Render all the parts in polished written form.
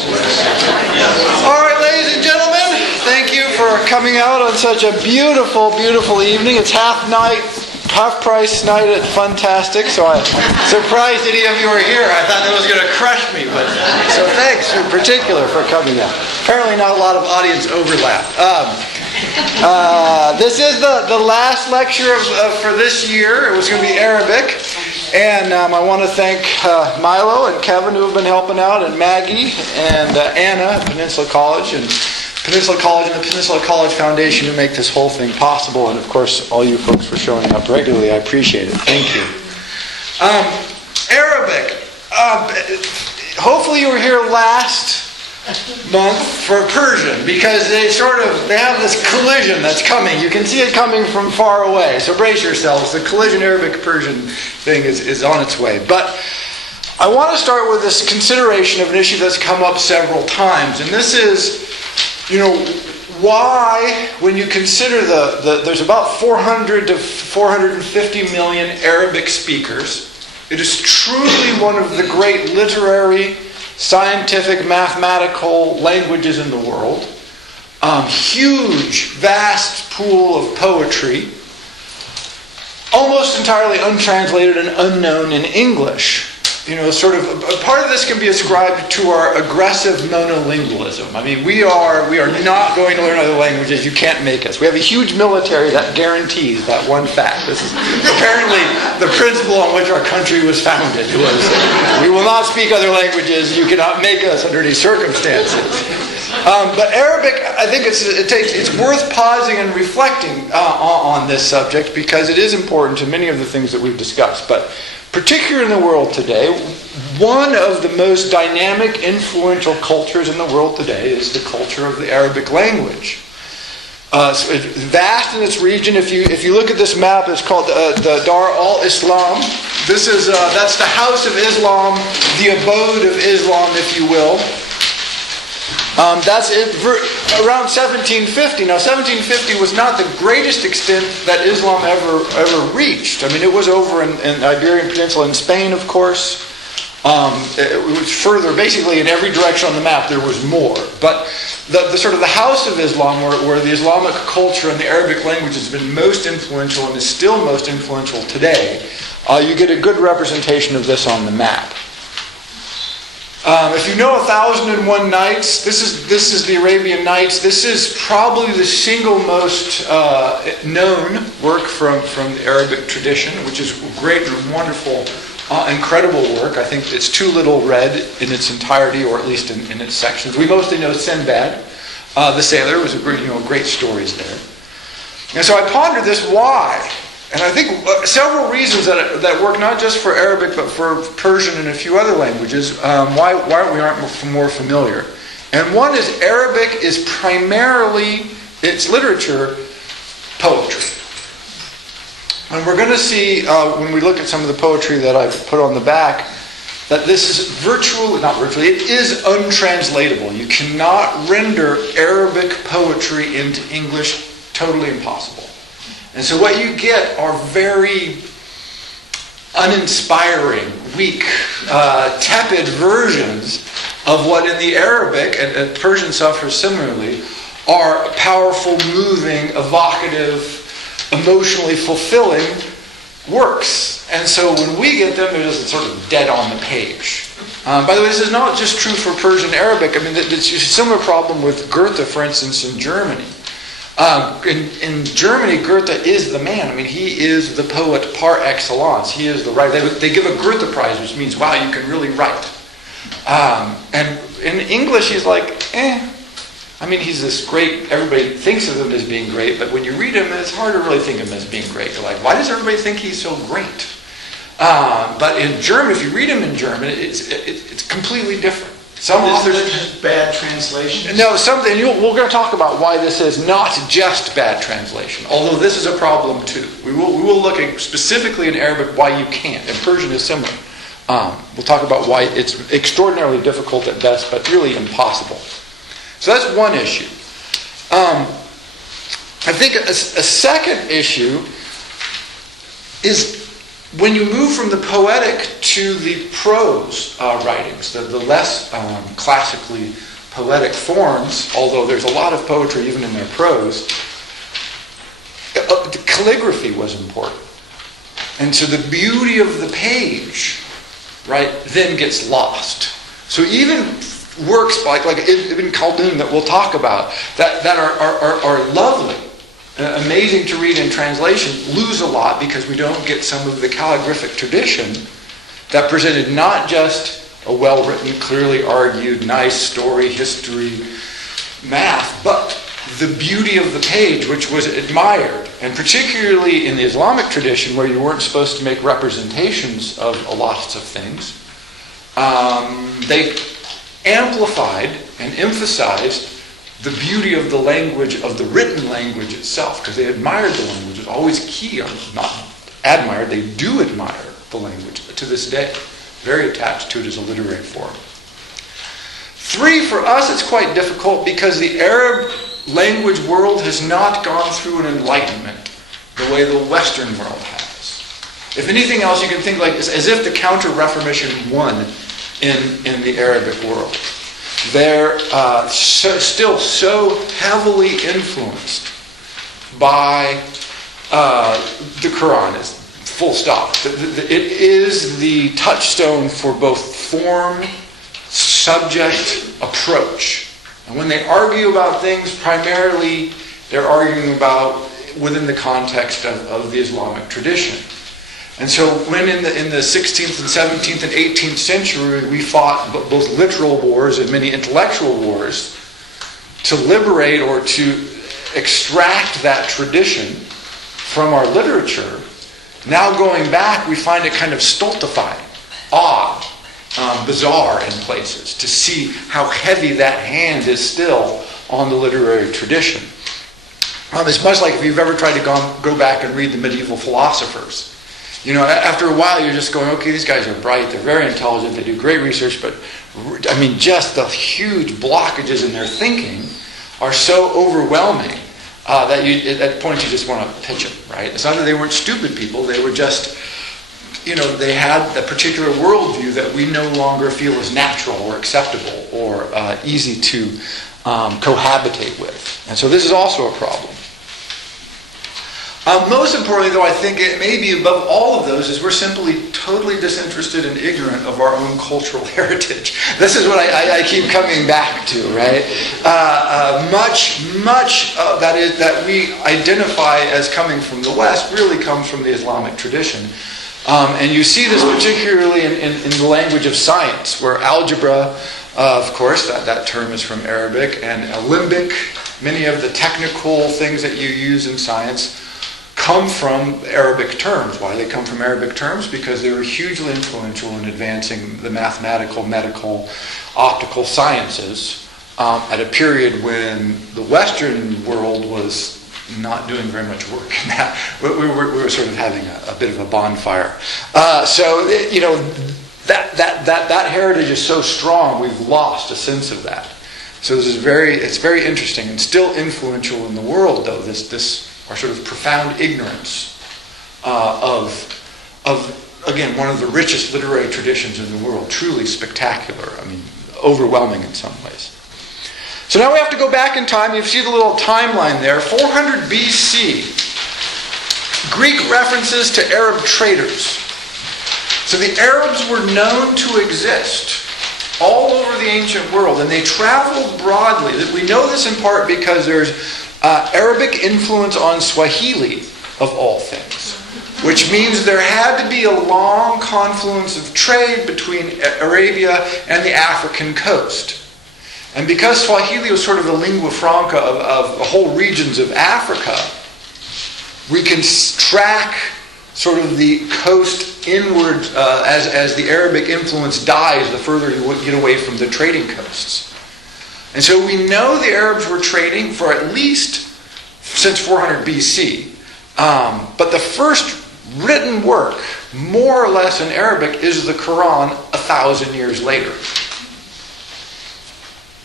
All right, ladies and gentlemen, thank you for coming out on such a beautiful, beautiful evening. It's half price night at Funtastic, so I'm surprised any of you are here. I thought that was going to crush me, but so thanks in particular for coming out. Apparently not a lot of audience overlap. This is the last lecture for this year. It was going to be Arabic. And I want to thank Milo and Kevin who have been helping out, and Maggie and Anna at Peninsula College, and Peninsula College and the Peninsula College Foundation who make this whole thing possible. And of course, all you folks for showing up regularly. I appreciate it. Thank you. Arabic. Hopefully you were here last month for Persian, because they have this collision that's coming. You can see it coming from far away, so brace yourselves. The collision Arabic-Persian thing is on its way. But I want to start with this consideration of an issue that's come up several times, and this is, why, when you consider there's about 400 to 450 million Arabic speakers, it is truly one of the great literary, scientific, mathematical languages in the world. Huge, vast pool of poetry. Almost entirely untranslated and unknown in English. Sort of a part of this can be ascribed to our aggressive monolingualism. I mean, we are not going to learn other languages. You can't make us. We have a huge military that guarantees that one fact. This is apparently the principle on which our country was founded. We will not speak other languages. You cannot make us under any circumstances. But Arabic, I think it's worth pausing and reflecting on this subject, because it is important to many of the things that we've discussed. But particularly in the world today, one of the most dynamic, influential cultures in the world today is the culture of the Arabic language. So it's vast in its region. If you look at this map, it's called the Dar al-Islam. That's the House of Islam, the abode of Islam, if you will. That's it, around 1750. Now, 1750 was not the greatest extent that Islam ever reached. I mean, it was over in the Iberian Peninsula in Spain, of course. It was further, basically in every direction on the map there was more. But the sort of the House of Islam, where the Islamic culture and the Arabic language has been most influential and is still most influential today, you get a good representation of this on the map. If you know 1001 Nights, this is the Arabian Nights. This is probably the single most known work from the Arabic tradition, which is great and wonderful, incredible work. I think it's too little read in its entirety, or at least in its sections. We mostly know Sinbad, the sailor. Was great stories there. And so I pondered this, why? And I think several reasons that work not just for Arabic but for Persian and a few other languages, why we aren't more familiar. And one is Arabic is primarily, its literature, poetry. And we're going to see, when we look at some of the poetry that I've put on the back, that this is it is untranslatable. You cannot render Arabic poetry into English. Totally impossible. And so what you get are very uninspiring, weak, tepid versions of what in the Arabic, and Persian suffers similarly, are powerful, moving, evocative, emotionally fulfilling works. And so when we get them, they're just sort of dead on the page. By the way, this is not just true for Persian Arabic. I mean, it's a similar problem with Goethe, for instance, in Germany. In Germany, Goethe is the man. I mean, he is the poet par excellence. He is the writer. They give a Goethe Prize, which means, wow, you can really write. And in English, he's like, I mean, he's this great, everybody thinks of him as being great, but when you read him, it's hard to really think of him as being great. You're like, why does everybody think he's so great? But in German, if you read him in German, it's completely different. Some authors just bad translations. No, we're going to talk about why this is not just bad translation. Although this is a problem too. We will look at specifically in Arabic why you can't, and Persian is similar. We'll talk about why it's extraordinarily difficult at best, but really impossible. So that's one issue. I think a second issue is when you move from the poetic to the prose writings, the less classically poetic forms, although there's a lot of poetry even in their prose, calligraphy was important. And so the beauty of the page, right, then gets lost. So even works like Ibn Khaldun that we'll talk about, that are lovely, amazing to read in translation, lose a lot because we don't get some of the calligraphic tradition that presented not just a well-written, clearly argued, nice story, history, math, but the beauty of the page, which was admired. And particularly in the Islamic tradition, where you weren't supposed to make representations of lots of things, they amplified and emphasized the beauty of the language, of the written language itself, because they admired the language. It's always key, not admired, they do admire the language to this day. Very attached to it as a literary form. 3, for us it's quite difficult because the Arab language world has not gone through an enlightenment the way the Western world has. If anything else, you can think like this, as if the Counter-Reformation won in the Arabic world. They're still so heavily influenced by the Quran, is full stop. It is the touchstone for both form, subject, approach. And when they argue about things, primarily they're arguing about within the context of the Islamic tradition. And so when in the 16th and 17th and 18th century we fought both literal wars and many intellectual wars to liberate or to extract that tradition from our literature, now going back we find it kind of stultifying, odd, bizarre in places to see how heavy that hand is still on the literary tradition. It's much like if you've ever tried to go back and read the medieval philosophers. You know, after a while you're just going, okay, these guys are bright, they're very intelligent, they do great research, but I mean, just the huge blockages in their thinking are so overwhelming that at points you just want to pitch them, right? It's not that they weren't stupid people, they were just, you know, they had a particular worldview that we no longer feel is natural or acceptable or easy to cohabitate with. And so this is also a problem. Most importantly, though, I think it may be above all of those is we're simply totally disinterested and ignorant of our own cultural heritage. This is what I keep coming back to, right? Much that we identify as coming from the West really comes from the Islamic tradition. And you see this particularly in the language of science, where algebra, of course, that term is from Arabic, and alembic, many of the technical things that you use in science come from Arabic terms. Why do they come from Arabic terms? Because they were hugely influential in advancing the mathematical, medical, optical sciences at a period when the Western world was not doing very much work in that. We were sort of having a bit of a bonfire. You know, that heritage is so strong, we've lost a sense of that. So it's very interesting and still influential in the world, though, this our sort of profound ignorance of again, one of the richest literary traditions in the world, truly spectacular, I mean, overwhelming in some ways. So now we have to go back in time. You see the little timeline there. 400 BC. Greek references to Arab traders. So the Arabs were known to exist all over the ancient world, and they traveled broadly. We know this in part because there's Arabic influence on Swahili, of all things, which means there had to be a long confluence of trade between Arabia and the African coast. And because Swahili was sort of the lingua franca of the whole regions of Africa, we can track sort of the coast inward as the Arabic influence dies the further you get away from the trading coasts. And so we know the Arabs were trading for at least since 400 BC. But the first written work, more or less in Arabic, is the Quran 1,000 years later.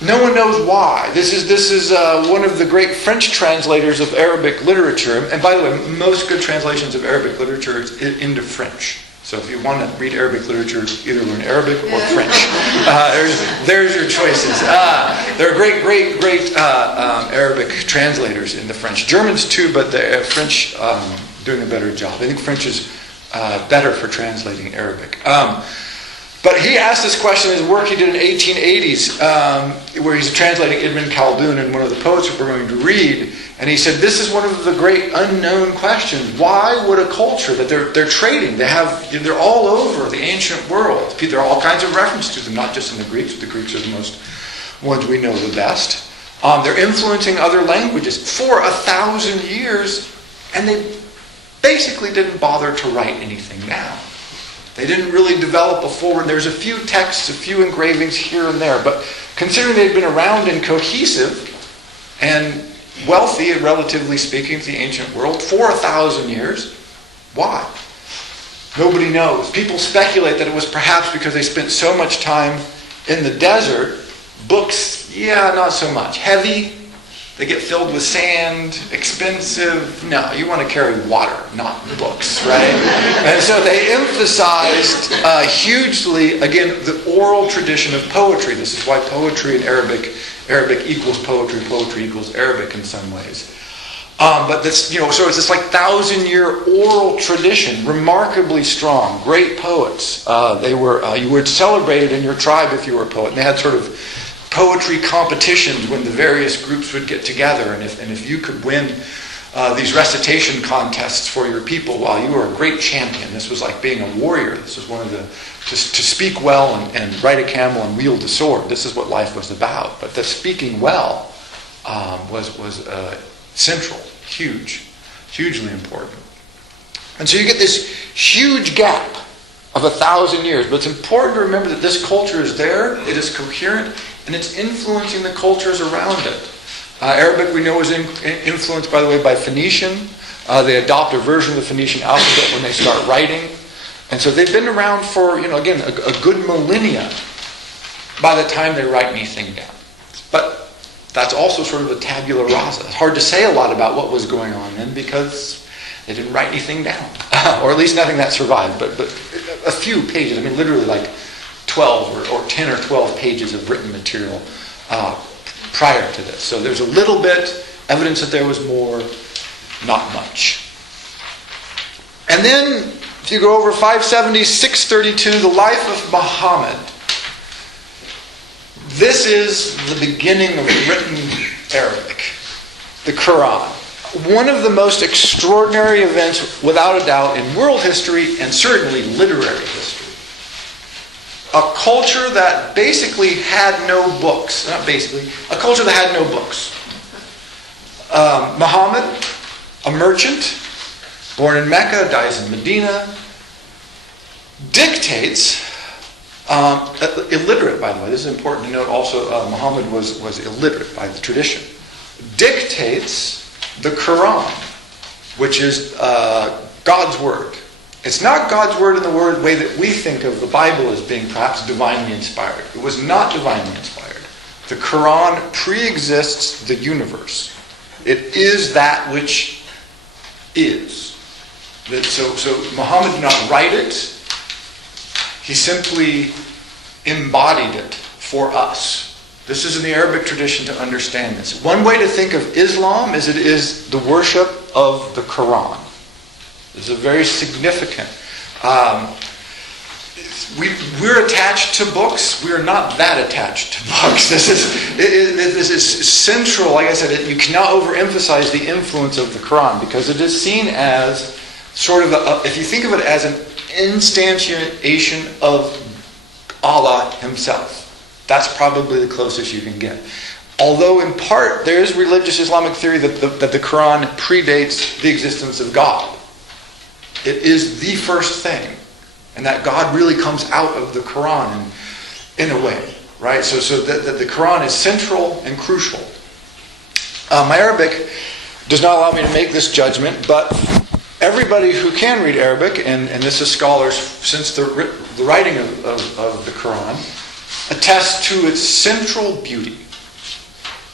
No one knows why. This is one of the great French translators of Arabic literature. And by the way, most good translations of Arabic literature is into French. So if you want to read Arabic literature, either learn Arabic or French. There's your choices. There are great Arabic translators in the French. Germans too, but the French doing a better job. I think French is better for translating Arabic. But he asked this question in his work he did in the 1880s, where he's translating Ibn Khaldun and one of the poets we're going to read. And he said, this is one of the great unknown questions. Why would a culture that they're trading, they're all over the ancient world. There are all kinds of references to them, not just in the Greeks. The Greeks are the most ones we know the best. They're influencing other languages for 1,000 years, and they basically didn't bother to write anything down. They didn't really develop a forward. There's a few texts, a few engravings here and there, but considering they'd been around and cohesive and wealthy, relatively speaking, to the ancient world for 1,000 years, why? Nobody knows. People speculate that it was perhaps because they spent so much time in the desert. Books, not so much. Heavy, they get filled with sand, expensive. No, you want to carry water, not books, right? And so they emphasized hugely, again, the oral tradition of poetry. This is why poetry in Arabic equals poetry, poetry equals Arabic in some ways. But this, so it's this 1,000-year oral tradition, remarkably strong. Great poets. They were you were celebrated in your tribe if you were a poet. And they had sort of poetry competitions when the various groups would get together, and if you could win these recitation contests for your people, you were a great champion. This was like being a warrior. This was one of the to speak well and ride a camel and wield a sword. This is what life was about. But the speaking well was central, hugely important. And so you get this huge gap of 1,000 years. But it's important to remember that this culture is there. It is coherent. And it's influencing the cultures around it. Arabic, we know, is influenced, by the way, by Phoenician. They adopt a version of the Phoenician alphabet when they start writing. And so they've been around for, again, a good millennia by the time they write anything down. But that's also sort of a tabula rasa. It's hard to say a lot about what was going on then because they didn't write anything down. Or at least nothing that survived. But a few pages, literally 12 or 10 or 12 pages of written material prior to this. So there's a little bit, evidence that there was more, not much. And then, if you go over 570, 632, the life of Muhammad. This is the beginning of written Arabic, the Quran. One of the most extraordinary events, without a doubt, in world history and certainly literary history. A culture that basically had no books. Not basically. A culture that had no books. Muhammad, a merchant, born in Mecca, dies in Medina, dictates, illiterate, by the way. This is important to note also. Muhammad was illiterate by the tradition. Dictates the Quran, which is God's word. It's not God's word in the way that we think of the Bible as being perhaps divinely inspired. It was not divinely inspired. The Quran pre-exists the universe. It is that which is. So Muhammad did not write it. He simply embodied it for us. This is in the Arabic tradition to understand this. One way to think of Islam is it is the worship of the Quran. This is very significant. We're attached to books. We are not that attached to books. This is central. Like I said, you cannot overemphasize the influence of the Quran because it is seen as sort of, if you think of it as an instantiation of Allah Himself. That's probably the closest you can get. Although in part there is religious Islamic theory that the Quran predates the existence of God. It is the first thing. And that God really comes out of the Quran in a way. Right? So that the Quran is central and crucial. My Arabic does not allow me to make this judgment, but everybody who can read Arabic, and this is scholars since the writing of the Quran, attests to its central beauty.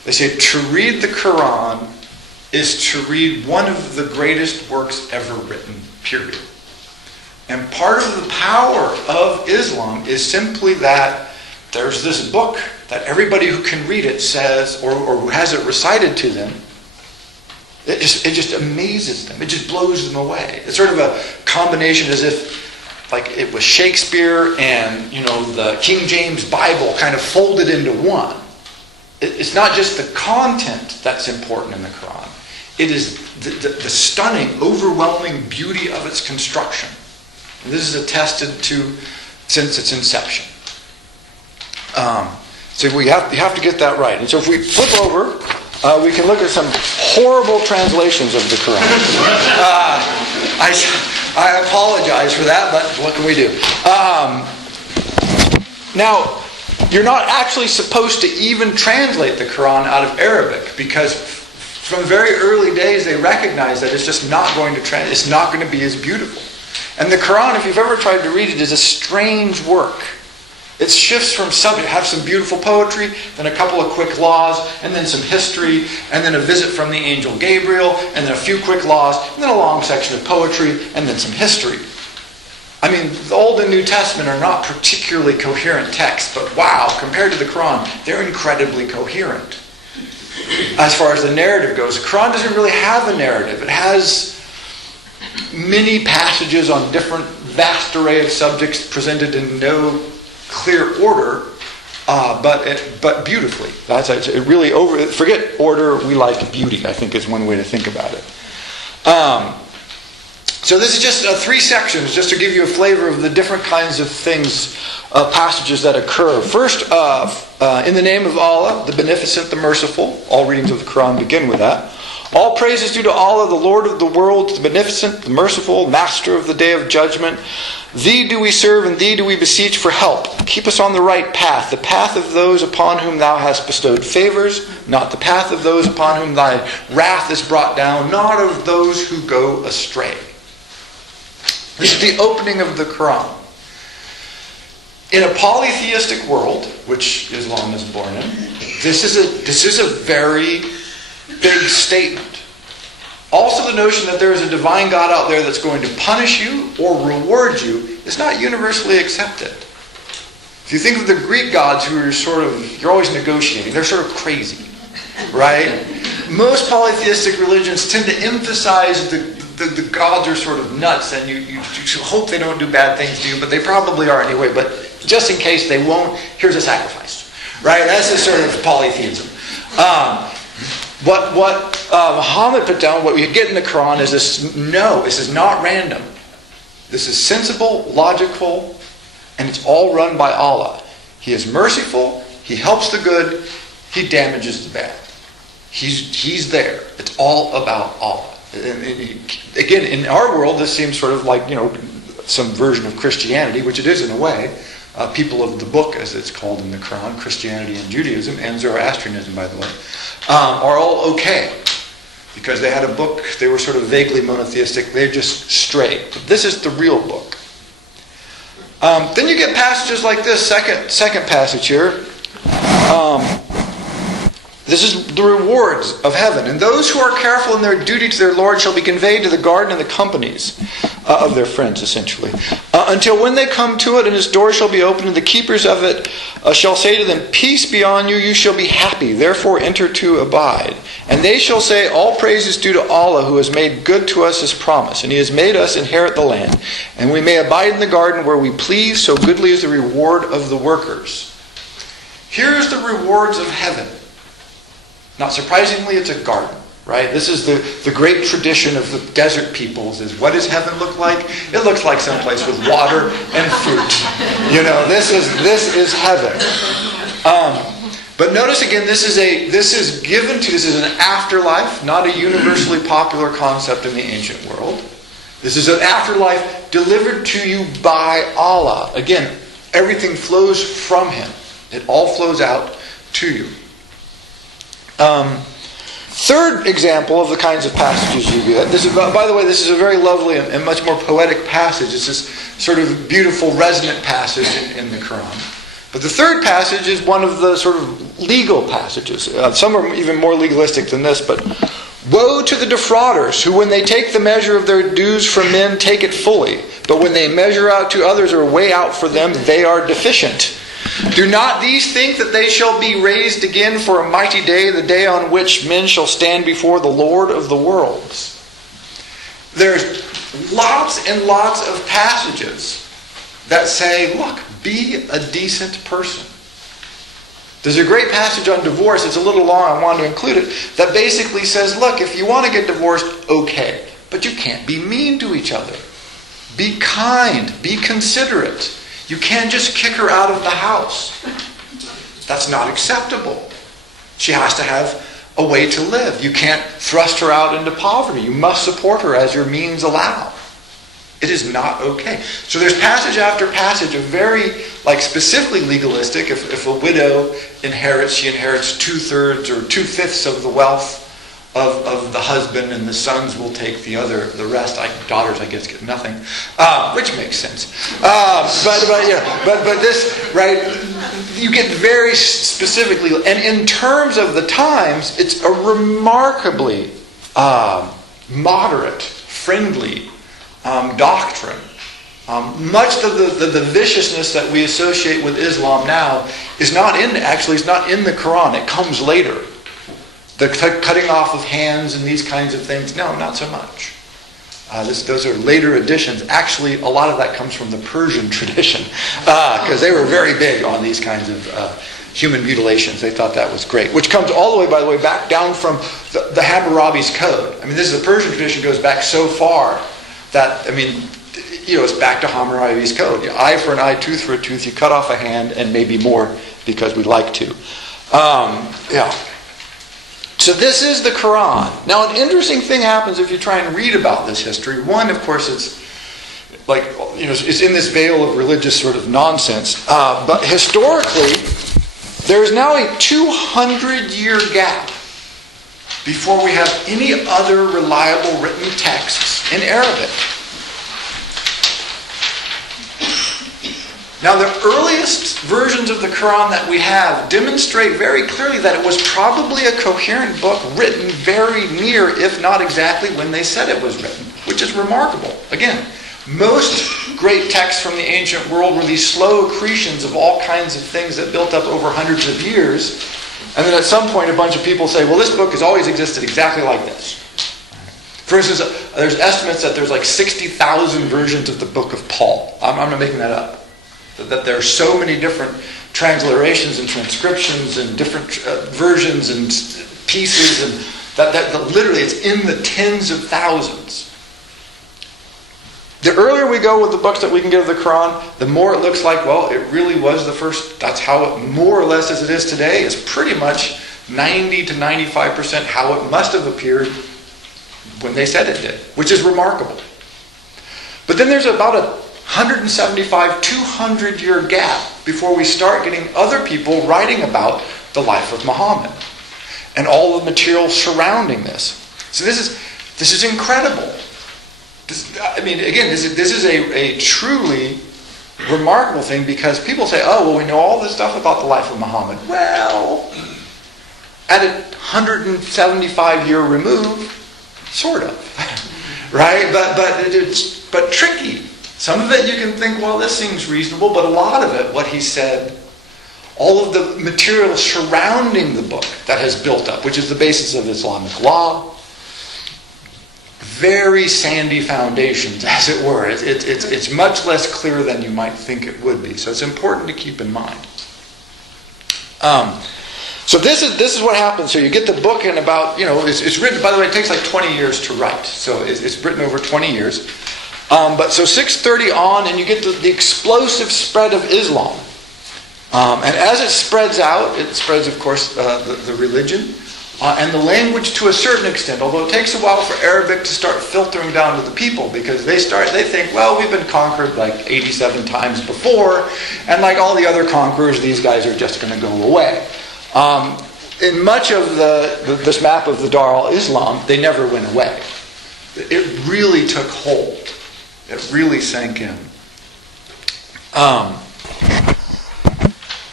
They say to read the Quran is to read one of the greatest works ever written, period. And part of the power of Islam is simply that there's this book that everybody who can read it says, or who has it recited to them, it just amazes them. It just blows them away. It's sort of a combination as if like it was Shakespeare and, the King James Bible kind of folded into one. It's not just the content that's important in the Quran. It is the stunning, overwhelming beauty of its construction. And this is attested to since its inception. So you have to get that right. And so if we flip over, we can look at some horrible translations of the Quran. I apologize for that, but what can we do? Now, you're not actually supposed to even translate the Quran out of Arabic, because from very early days they recognize that it's just not going to it's not going to be as beautiful. And the Quran, if you've ever tried to read it, is a strange work. It shifts from subject, have some beautiful poetry, then a couple of quick laws, and then some history, and then a visit from the angel Gabriel, and then a few quick laws, and then a long section of poetry, and then some history. I mean, the Old and New Testament are not particularly coherent texts, but wow, compared to the Quran, they're incredibly coherent. As far as the narrative goes, the Quran doesn't really have a narrative. It has many passages on different vast array of subjects presented in no clear order, but beautifully. It really forget order. We like beauty, I think, is one way to think about it. So this is just 3 sections, just to give you a flavor of the different kinds of things, passages that occur. First, in the name of Allah, the Beneficent, the Merciful. All readings of the Quran begin with that. All praise is due to Allah, the Lord of the world, the Beneficent, the Merciful, Master of the Day of Judgment. Thee do we serve, and Thee do we beseech for help. Keep us on the right path, the path of those upon whom Thou hast bestowed favors, not the path of those upon whom Thy wrath is brought down, not of those who go astray. This is the opening of the Quran. In a polytheistic world, which Islam is born in, this is a very big statement. Also, the notion that there is a divine God out there that's going to punish you or reward you is not universally accepted. If you think of the Greek gods who are you're always negotiating, they're sort of crazy, right? Most polytheistic religions tend to emphasize the gods are sort of nuts, and you hope they don't do bad things to you, but they probably are anyway. But just in case they won't, here's a sacrifice, right? That's the sort of polytheism. What Muhammad put down, what we get in the Quran is this: no, this is not random. This is sensible, logical, and it's all run by Allah. He is merciful, He helps the good, He damages the bad. He's there. It's all about Allah. And again, in our world, this seems sort of like, some version of Christianity, which it is in a way. People of the book, as it's called in the Quran, Christianity and Judaism, and Zoroastrianism, by the way, are all okay. Because they had a book, they were sort of vaguely monotheistic, they're just straight. But this is the real book. Then you get passages like this, second passage here. This is the rewards of heaven. And those who are careful in their duty to their Lord shall be conveyed to the garden and the companies of their friends, essentially. Until when they come to it, and its doors shall be opened, and the keepers of it shall say to them, Peace be on you, you shall be happy, therefore enter to abide. And they shall say, All praise is due to Allah, who has made good to us His promise, and He has made us inherit the land. And we may abide in the garden where we please, so goodly is the reward of the workers. Here's the rewards of heaven. Not surprisingly, it's a garden, right? This is the great tradition of the desert peoples, is what does heaven look like? It looks like someplace with water and fruit. This is heaven. But notice again, this is an afterlife, not a universally popular concept in the ancient world. This is an afterlife delivered to you by Allah. Again, everything flows from Him. It all flows out to you. Third example of the kinds of passages you get. By the way, this is a very lovely and much more poetic passage. It's this sort of beautiful, resonant passage in the Quran. But the third passage is one of the sort of legal passages. Some are even more legalistic than this, but woe to the defrauders, who when they take the measure of their dues from men, take it fully. But when they measure out to others or weigh out for them, they are deficient. Do not these think that they shall be raised again for a mighty day, the day on which men shall stand before the Lord of the worlds? There's lots and lots of passages that say, look, be a decent person. There's a great passage on divorce, it's a little long, I wanted to include it, that basically says, look, if you want to get divorced, okay, but you can't be mean to each other. Be kind, be considerate. You can't just kick her out of the house. That's not acceptable. She has to have a way to live. You can't thrust her out into poverty. You must support her as your means allow. It is not okay. So there's passage after passage of very, specifically legalistic. If a widow inherits, she inherits 2/3 or 2/5 of the wealth of the husband, and the sons will take the rest. Daughters, I guess, get nothing, which makes sense. But this, right? You get very specifically, and in terms of the times, it's a remarkably moderate, friendly doctrine. Much of the viciousness that we associate with Islam now is not in the Quran. It comes later. The cutting off of hands and these kinds of things, no, not so much. Those are later additions. Actually, a lot of that comes from the Persian tradition, because they were very big on these kinds of human mutilations. They thought that was great. Which comes all the way, by the way, back down from the Hammurabi's Code. I mean, this is the Persian tradition, goes back so far that, it's back to Hammurabi's Code. Eye for an eye, tooth for a tooth. You cut off a hand, and maybe more because we like to. So this is the Quran. Now, an interesting thing happens if you try and read about this history. One, of course, it's it's in this veil of religious sort of nonsense. But historically, there's now a 200-year gap before we have any other reliable written texts in Arabic. Now, the earliest versions of the Quran that we have demonstrate very clearly that it was probably a coherent book written very near, if not exactly, when they said it was written, which is remarkable. Again, most great texts from the ancient world were these slow accretions of all kinds of things that built up over hundreds of years, and then at some point a bunch of people say, well, this book has always existed exactly like this. For instance, there's estimates that there's 60,000 versions of the Book of Paul. I'm not making that up. That there are so many different transliterations and transcriptions and different versions and pieces, and that literally it's in the tens of thousands. The earlier we go with the books that we can get of the Quran, the more it looks like, well, it really was the first. That's how it, more or less as it is today, is pretty much 90 to 95% how it must have appeared when they said it did, which is remarkable. But then there's about a 175, 200-year gap before we start getting other people writing about the life of Muhammad and all the material surrounding this. So this is incredible. This is a truly remarkable thing, because people say, oh, well, we know all this stuff about the life of Muhammad. Well, at a 175-year remove, sort of, right? But tricky. Some of it you can think, well, this seems reasonable, but a lot of it, what he said, all of the material surrounding the book that has built up, which is the basis of Islamic law, very sandy foundations, as it were. It's much less clear than you might think it would be. So it's important to keep in mind. So this is what happens. So you get the book in about, it's written, by the way, it takes 20 years to write. So it's written over 20 years. But so 630 on, and you get the explosive spread of Islam. And as it spreads out, it spreads, of course, the religion and the language to a certain extent. Although it takes a while for Arabic to start filtering down to the people, because they think, well, we've been conquered 87 times before, and like all the other conquerors, these guys are just going to go away. In much of this map of the Dar al-Islam, they never went away. It really took hold. It really sank in. And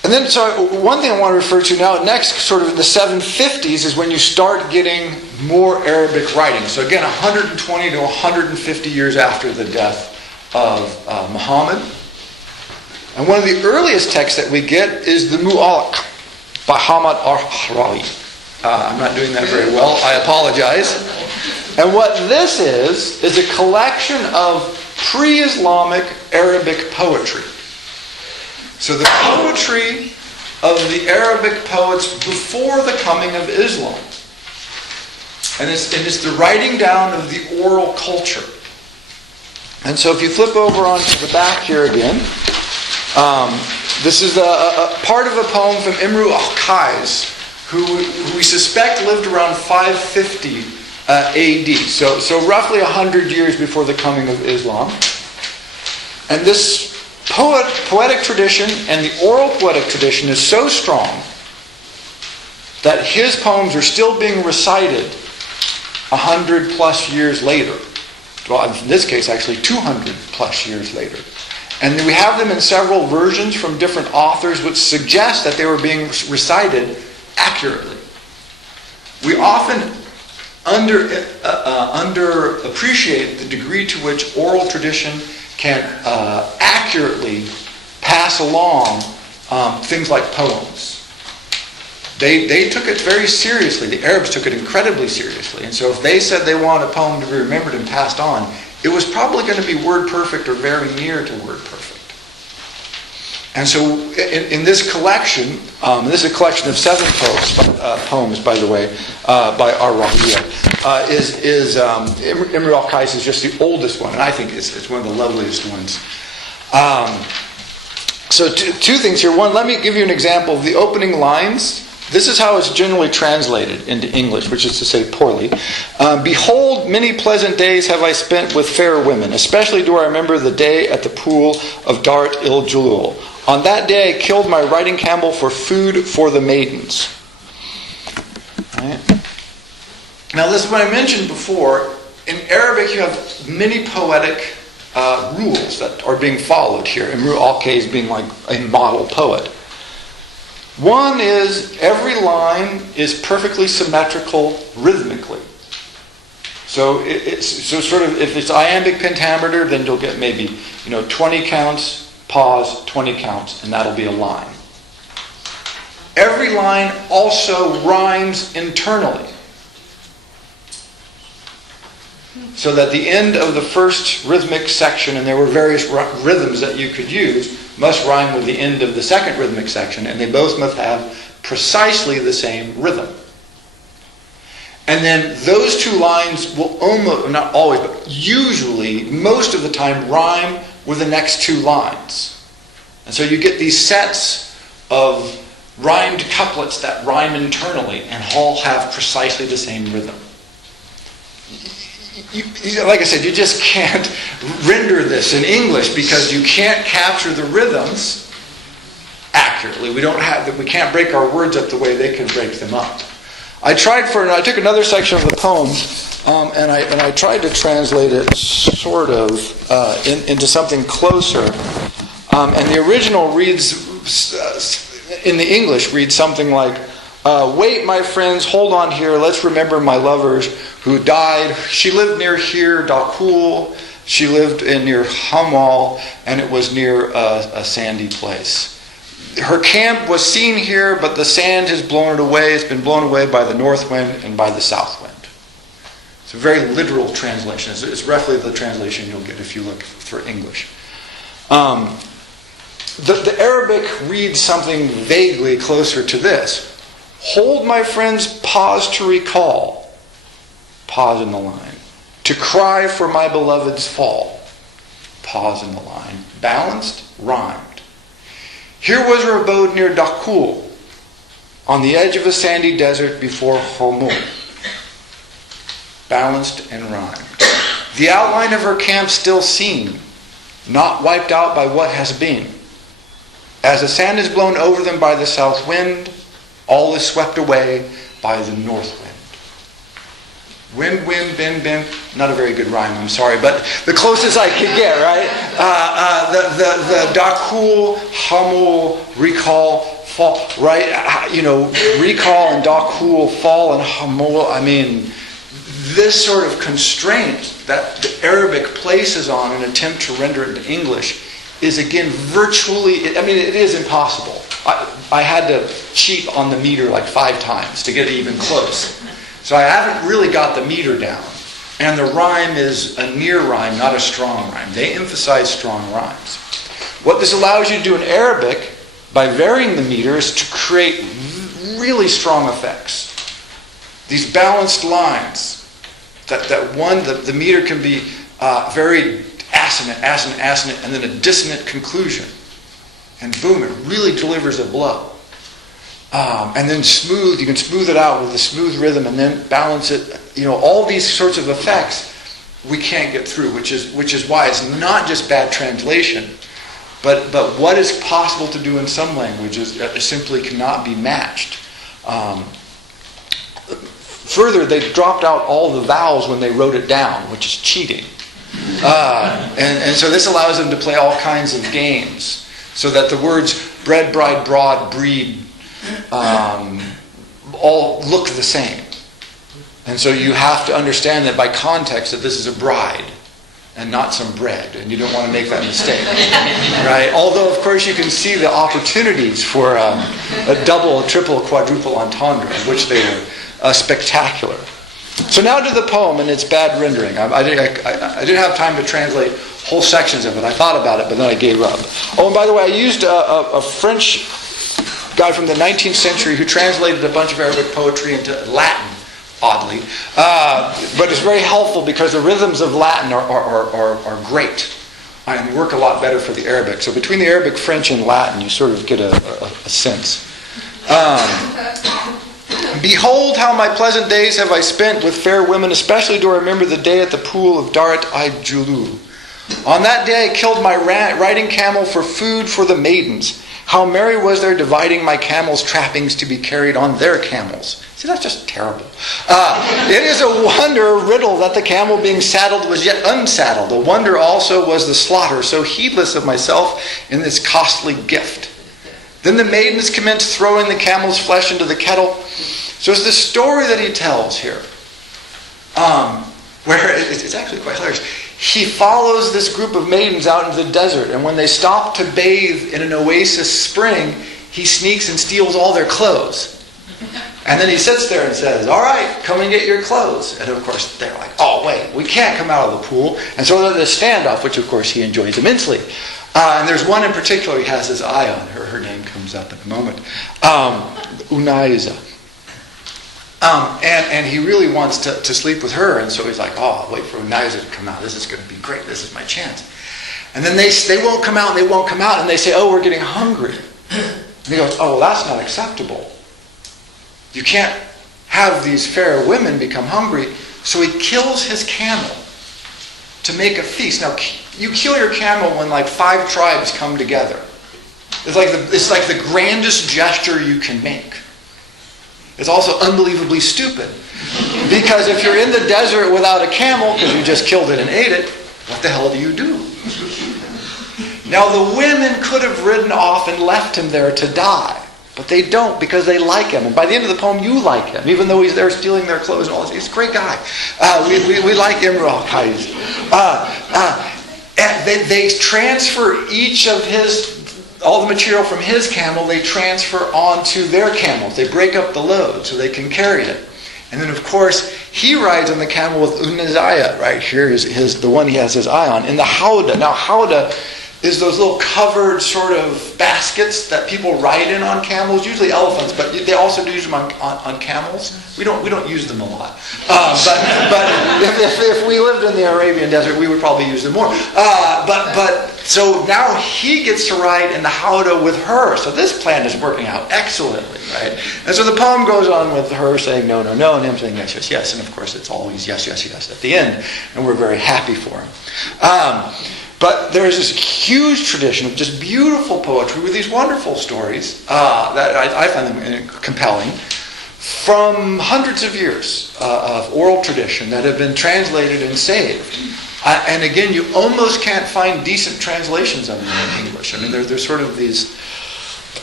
And then, so one thing I want to refer to now, next, sort of in the 750s, is when you start getting more Arabic writing. So again, 120 to 150 years after the death of Muhammad. And one of the earliest texts that we get is the Mu'allaq by Hamad al-Harawi. I'm not doing that very well. I apologize. And what this is a collection of pre-Islamic Arabic poetry. So the poetry of the Arabic poets before the coming of Islam. And it's the writing down of the oral culture. And so if you flip over onto the back here again, this is a part of a poem from Imru al-Qais, who we suspect lived around 550 AD. So roughly 100 years before the coming of Islam. And this poetic tradition and the oral poetic tradition is so strong that his poems are still being recited 100 plus years later. Well, in this case, actually 200 plus years later. And we have them in several versions from different authors, which suggest that they were being recited accurately. We often underappreciate the degree to which oral tradition can accurately pass along things like poems. They took it very seriously. The Arabs took it incredibly seriously. And so if they said they want a poem to be remembered and passed on, it was probably going to be word perfect or very near to word perfect. And so in this collection, this is a collection of 7 poems, by the way, by Ar-Rahiyya, Imru al-Qais is just the oldest one, and I think it's one of the loveliest ones. So two things here. One, let me give you an example of the opening lines. This is how it's generally translated into English, which is to say poorly. Behold, many pleasant days have I spent with fair women. Especially do I remember the day at the pool of Dart il-Julul. On that day I killed my riding camel for food for the maidens. Right. Now this is what I mentioned before. In Arabic you have many poetic rules that are being followed here. Imru al-Qais being like a model poet. One is every line is perfectly symmetrical rhythmically. So so sort of if it's iambic pentameter, then you'll get maybe 20 counts, pause, 20 counts, and that'll be a line. Every line also rhymes internally. So that the end of the first rhythmic section, and there were various rhythms that you could use, must rhyme with the end of the second rhythmic section, and they both must have precisely the same rhythm. And then those two lines will almost, not always, but usually, most of the time, rhyme with the next 2 lines. And so you get these sets of rhymed couplets that rhyme internally and all have precisely the same rhythm. Like I said, you just can't render this in English because you can't capture the rhythms accurately. We can't break our words up the way they can break them up. I took another section of the poem and I tried to translate it sort of into something closer. And the original reads in the English reads something like, wait, my friends, hold on here. Let's remember my lovers who died. She lived near here, Dakul. She lived near Hamal, and it was near a sandy place. Her camp was seen here, but the sand has blown it away. It's been blown away by the north wind and by the south wind. It's a very literal translation. It's roughly the translation you'll get if you look for English. The Arabic reads something vaguely closer to this. Hold, my friends, pause to recall. Pause in the line. To cry for my beloved's fall. Pause in the line. Balanced, rhymed. Here was her abode near Dakul, on the edge of a sandy desert before Homul. Balanced and rhymed. The outline of her camp still seen, not wiped out by what has been. As the sand is blown over them by the south wind, all is swept away by the north wind. Wind, wind, bin, bin. Not a very good rhyme, I'm sorry, but the closest I could get, right? The Dakul, Hamul, recall, right? Recall and dakul, fall and hamul. I mean, this sort of constraint that the Arabic places on an attempt to render it into English is again virtually, I mean, it is impossible. I had to cheat on the meter like 5 times to get it even close. So I haven't really got the meter down. And the rhyme is a near rhyme, not a strong rhyme. They emphasize strong rhymes. What this allows you to do in Arabic, by varying the meter, is to create really strong effects. These balanced lines. The meter can be very assonant, and then a dissonant conclusion. And boom, it really delivers a blow. And then smooth, you can smooth it out with a smooth rhythm and then balance it. All these sorts of effects we can't get through, which is why it's not just bad translation, but what is possible to do in some languages simply cannot be matched. Further, they dropped out all the vowels when they wrote it down, which is cheating. And so this allows them to play all kinds of games, so that the words bread, bride, broad, breed all look the same. And so you have to understand that by context that this is a bride and not some bread, and you don't want to make that mistake, right? Although, of course, you can see the opportunities for a double, a triple, quadruple entendre, which they were spectacular. So now to the poem and its bad rendering. I didn't have time to translate whole sections of it. I thought about it, but then I gave up. Oh, and by the way, I used a French guy from the 19th century who translated a bunch of Arabic poetry into Latin, oddly. But it's very helpful because the rhythms of Latin are great and work a lot better for the Arabic. So between the Arabic, French, and Latin, you sort of get a sense. Behold how my pleasant days have I spent with fair women, especially do I remember the day at the pool of Darat Julu. On that day I killed my riding camel for food for the maidens. How merry was there dividing my camel's trappings to be carried on their camels. See, that's just terrible. It is a wonder, a riddle, that the camel being saddled was yet unsaddled. A wonder also was the slaughter, so heedless of myself in this costly gift. Then the maidens commenced throwing the camel's flesh into the kettle. So it's the story that he tells here, where it's actually quite hilarious. He follows this group of maidens out into the desert, and when they stop to bathe in an oasis spring, he sneaks and steals all their clothes. And then he sits there and says, all right, come and get your clothes. And of course, they're like, oh, wait, we can't come out of the pool. And so there's a standoff, which of course he enjoys immensely. And there's one in particular he has his eye on. Her name comes up in a moment. Unaiza. And he really wants to sleep with her. And so he's like, oh, I'll wait for Unaiza to come out. This is going to be great. This is my chance. And then they won't come out, and they won't come out. And they say, oh, we're getting hungry. And he goes, oh, well, that's not acceptable. You can't have these fair women become hungry. So he kills his camel to make a feast. Now, you kill your camel when like 5 tribes come together. It's like the grandest gesture you can make. It's also unbelievably stupid. Because if you're in the desert without a camel, because you just killed it and ate it, what the hell do you do? Now, the women could have ridden off and left him there to die. But they don't, because they like him. And by the end of the poem, you like him, even though he's there stealing their clothes and all this. He's a great guy. We like Imrul Qais. They transfer each of all the material from his camel, they transfer onto their camels. They break up the load so they can carry it. And then, of course, he rides on the camel with Unazaya. Right here is the one he has his eye on. In the Hauda. Now, Hauda is those little covered sort of baskets that people ride in on camels, usually elephants, but they also do use them on camels. We don't use them a lot. But if we lived in the Arabian desert, we would probably use them more. So now he gets to ride in the Hauda with her. So this plan is working out excellently, right? And so the poem goes on with her saying no, no, no, and him saying yes, yes, yes. And of course it's always yes, yes, yes at the end. And we're very happy for him. But there is this huge tradition of just beautiful poetry with these wonderful stories that I find them compelling from hundreds of years of oral tradition that have been translated and saved. And again, you almost can't find decent translations of them in English. I mean, there's sort of these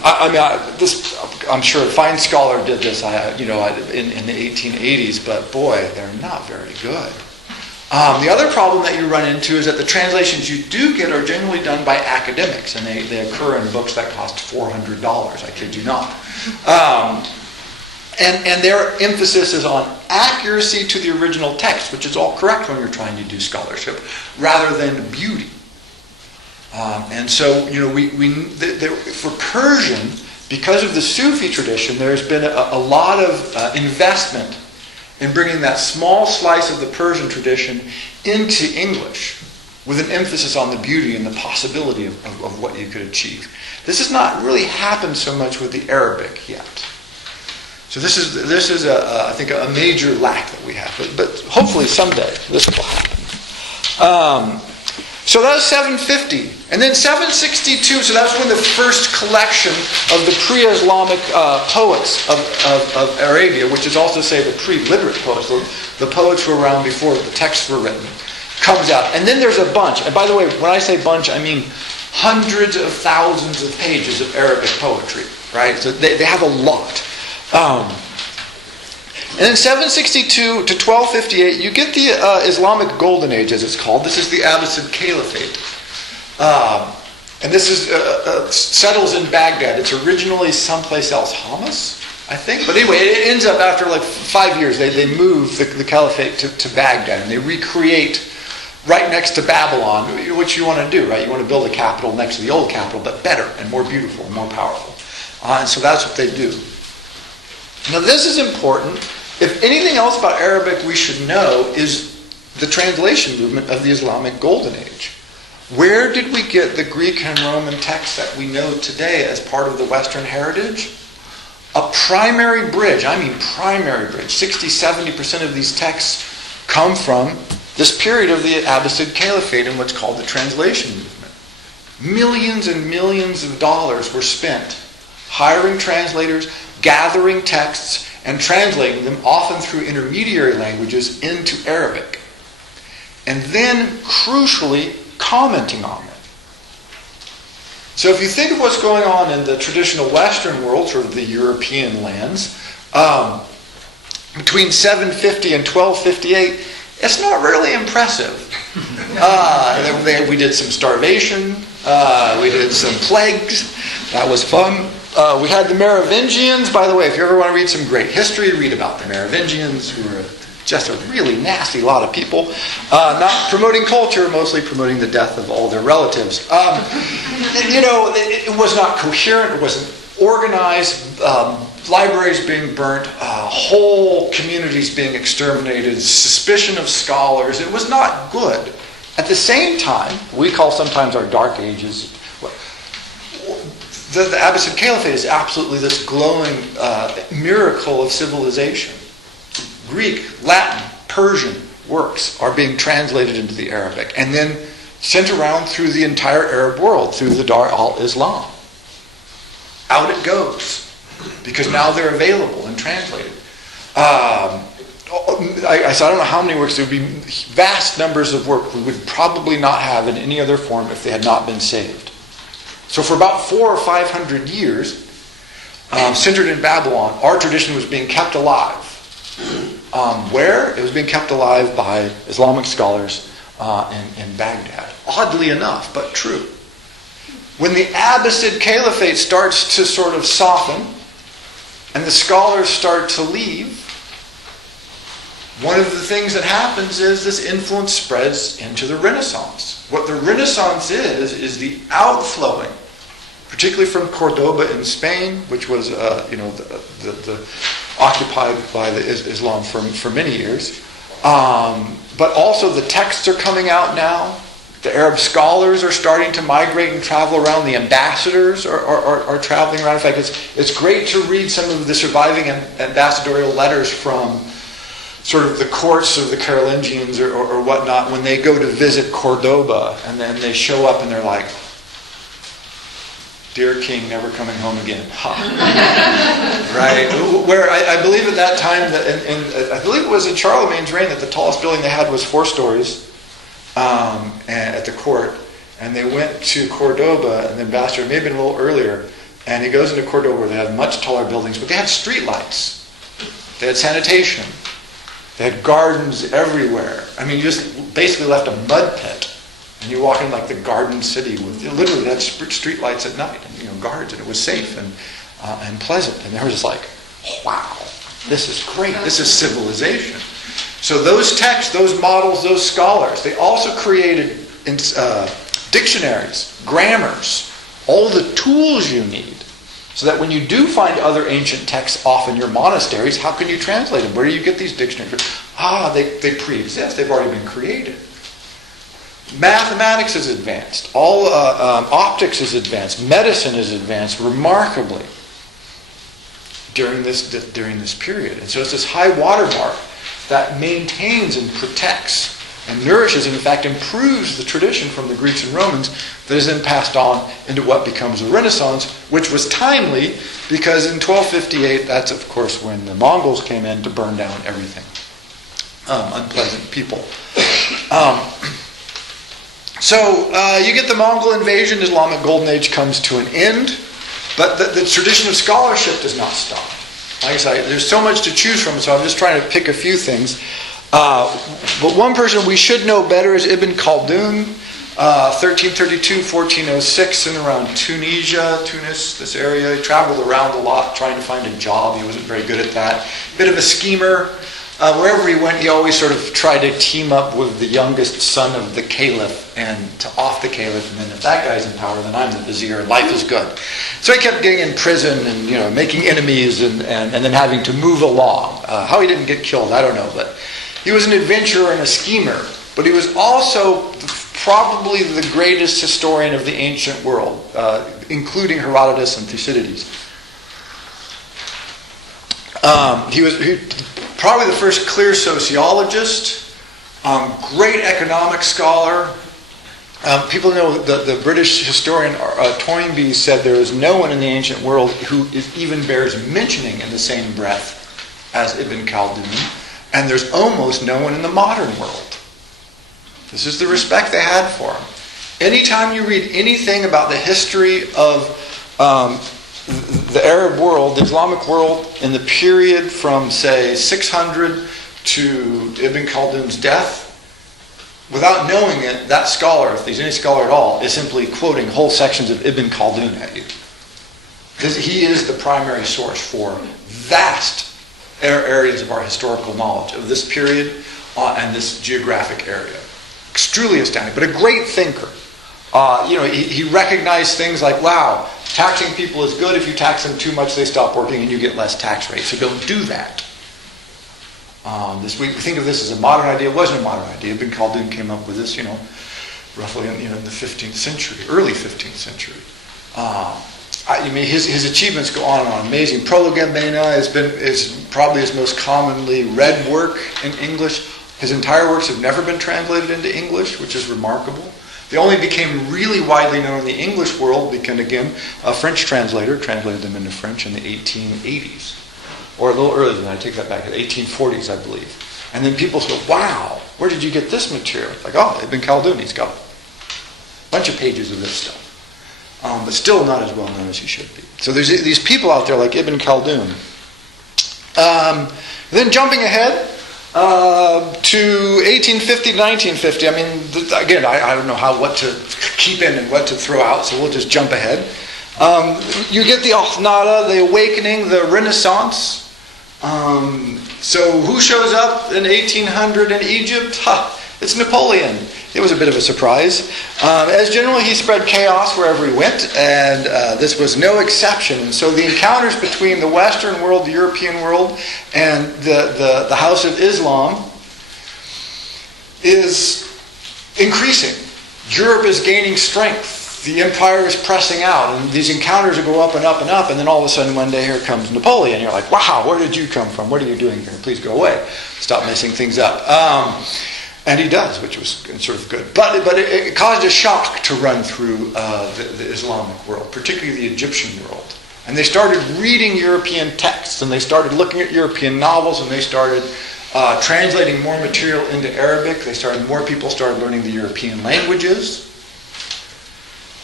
I'm sure a fine scholar did this, in the 1880s, but boy, they're not very good. The other problem that you run into is that the translations you do get are generally done by academics, and they occur in books that cost $400. I kid you not. And their emphasis is on accuracy to the original text, which is all correct when you're trying to do scholarship, rather than beauty. And so, for Persian, because of the Sufi tradition, there's been a lot of investment in bringing that small slice of the Persian tradition into English, with an emphasis on the beauty and the possibility of what you could achieve. This has not really happened so much with the Arabic yet. So this is I think a major lack that we have, but hopefully someday this will happen. So that was 750, and then 762. So that's when the first collection of the pre-Islamic poets of Arabia, which is also say the pre-literate poets, the poets who were around before the texts were written, comes out. And then there's a bunch. And by the way, when I say bunch, I mean hundreds of thousands of pages of Arabic poetry. Right? So they have a lot. And then 762 to 1258, you get the Islamic Golden Age, as it's called. This is the Abbasid Caliphate. And this is settles in Baghdad. It's originally someplace else, Hamas, I think. But anyway, it ends up after like 5 years. They move the caliphate to Baghdad, and they recreate right next to Babylon, which you want to do, right? You want to build a capital next to the old capital, but better and more beautiful and more powerful. And so that's what they do. Now this is important. If anything else about Arabic we should know is the translation movement of the Islamic Golden Age. Where did we get the Greek and Roman texts that we know today as part of the Western heritage? A primary bridge, 60-70% of these texts come from this period of the Abbasid Caliphate in what's called the translation movement. Millions and millions of dollars were spent hiring translators, gathering texts, and translating them, often through intermediary languages, into Arabic. And then, crucially, commenting on them. So if you think of what's going on in the traditional Western world, sort of the European lands, between 750 and 1258, it's not really impressive. We did some starvation, we did some plagues, that was fun. We had the Merovingians. By the way, if you ever want to read some great history, read about the Merovingians, who were just a really nasty lot of people. Not promoting culture, mostly promoting the death of all their relatives. It was not coherent. It wasn't organized. Libraries being burnt. Whole communities being exterminated. Suspicion of scholars. It was not good. At the same time, we call sometimes our dark ages. The Abbasid Caliphate is absolutely this glowing miracle of civilization. Greek, Latin, Persian works are being translated into the Arabic and then sent around through the entire Arab world, through the Dar al-Islam. Out it goes, because now they're available and translated. I don't know how many works. There would be vast numbers of work we would probably not have in any other form if they had not been saved. So for about 400 or 500 years, centered in Babylon, our tradition was being kept alive. Where? It was being kept alive by Islamic scholars in Baghdad. Oddly enough, but true. When the Abbasid Caliphate starts to sort of soften, and the scholars start to leave, one of the things that happens is this influence spreads into the Renaissance. What the Renaissance is the outflowing, particularly from Cordoba in Spain, which was occupied by the Islam for many years. But also the texts are coming out now. The Arab scholars are starting to migrate and travel around. The ambassadors are traveling around. In fact, it's great to read some of the surviving ambassadorial letters from sort of the courts of the Carolingians or whatnot when they go to visit Cordoba, and then they show up and they're like, "Dear King, never coming home again." Right? Where I believe at that time, I believe it was in Charlemagne's reign, that the tallest building they had was 4 stories at the court. And they went to Cordoba, and the ambassador, it may have been a little earlier, And he goes into Cordoba where they had much taller buildings, but they had street lights. They had sanitation. They had gardens everywhere. I mean, you just basically left a mud pit. And you walk in like the garden city with, literally, they had street lights at night and, guards, and it was safe and pleasant. And they were just like, wow, this is great. This is civilization. So those texts, those models, those scholars, they also created dictionaries, grammars, all the tools you need, so that when you do find other ancient texts off in your monasteries, how can you translate them? Where do you get these dictionaries? They pre-exist. They've already been created. Mathematics is advanced. All optics is advanced. Medicine is advanced remarkably during this period. And so it's this high watermark that maintains and protects and nourishes, and in fact improves the tradition from the Greeks and Romans that is then passed on into what becomes the Renaissance, which was timely because in 1258, that's of course when the Mongols came in to burn down everything. Unpleasant people. So you get the Mongol invasion, Islamic Golden Age comes to an end, but the tradition of scholarship does not stop. Like I say, there's so much to choose from, so I'm just trying to pick a few things. But one person we should know better is Ibn Khaldun, 1332, 1406, in around Tunisia, Tunis, this area. He traveled around a lot trying to find a job. He wasn't very good at that. Bit of a schemer. Wherever he went, he always sort of tried to team up with the youngest son of the caliph and to off the caliph, and then if that guy's in power, then I'm the vizier, and life is good. So he kept getting in prison and making enemies and then having to move along. How he didn't get killed, I don't know, but he was an adventurer and a schemer, but he was also probably the greatest historian of the ancient world, including Herodotus and Thucydides. He was probably the first clear sociologist, great economic scholar. People know the British historian Toynbee said there is no one in the ancient world who even bears mentioning in the same breath as Ibn Khaldun, and there's almost no one in the modern world. This is the respect they had for him. Anytime you read anything about the history of the Arab world, the Islamic world, in the period from, say, 600 to Ibn Khaldun's death, without knowing it, that scholar, if he's any scholar at all, is simply quoting whole sections of Ibn Khaldun at you. Because he is the primary source for vast areas of our historical knowledge of this period and this geographic area. Extremely astounding, but a great thinker. He recognized things like, wow, taxing people is good. If you tax them too much, they stop working and you get less tax rate. So don't do that. We think of this as a modern idea. It wasn't a modern idea. Ibn Khaldun came up with this, roughly in the 15th century, early 15th century. His achievements go on and on. Amazing. Prolegomena is probably his most commonly read work in English. His entire works have never been translated into English, which is remarkable. They only became really widely known in the English world because, again, a French translator translated them into French in the 1880s. Or a little earlier than that, I take that back, the 1840s, I believe. And then people say, wow, where did you get this material? Like, Ibn Khaldun, he's got a bunch of pages of this stuff. But still not as well known as he should be. So there's these people out there like Ibn Khaldun. Then jumping ahead to 1850 to 1950. I mean, again, I don't know what to keep in and what to throw out, so we'll just jump ahead. You get the Akhnada, the awakening, the Renaissance. So who shows up in 1800 in Egypt? It's Napoleon. It was a bit of a surprise. As generally, he spread chaos wherever he went, and this was no exception. And so the encounters between the Western world, the European world, and the House of Islam is increasing. Europe is gaining strength. The empire is pressing out, and these encounters go up and up and up, and then all of a sudden one day here comes Napoleon. You're like, wow, where did you come from? What are you doing here? Please go away. Stop messing things up. And he does, which was sort of good. But it caused a shock to run through the Islamic world, particularly the Egyptian world. And they started reading European texts, and they started looking at European novels, and they started translating more material into Arabic. More people started learning the European languages.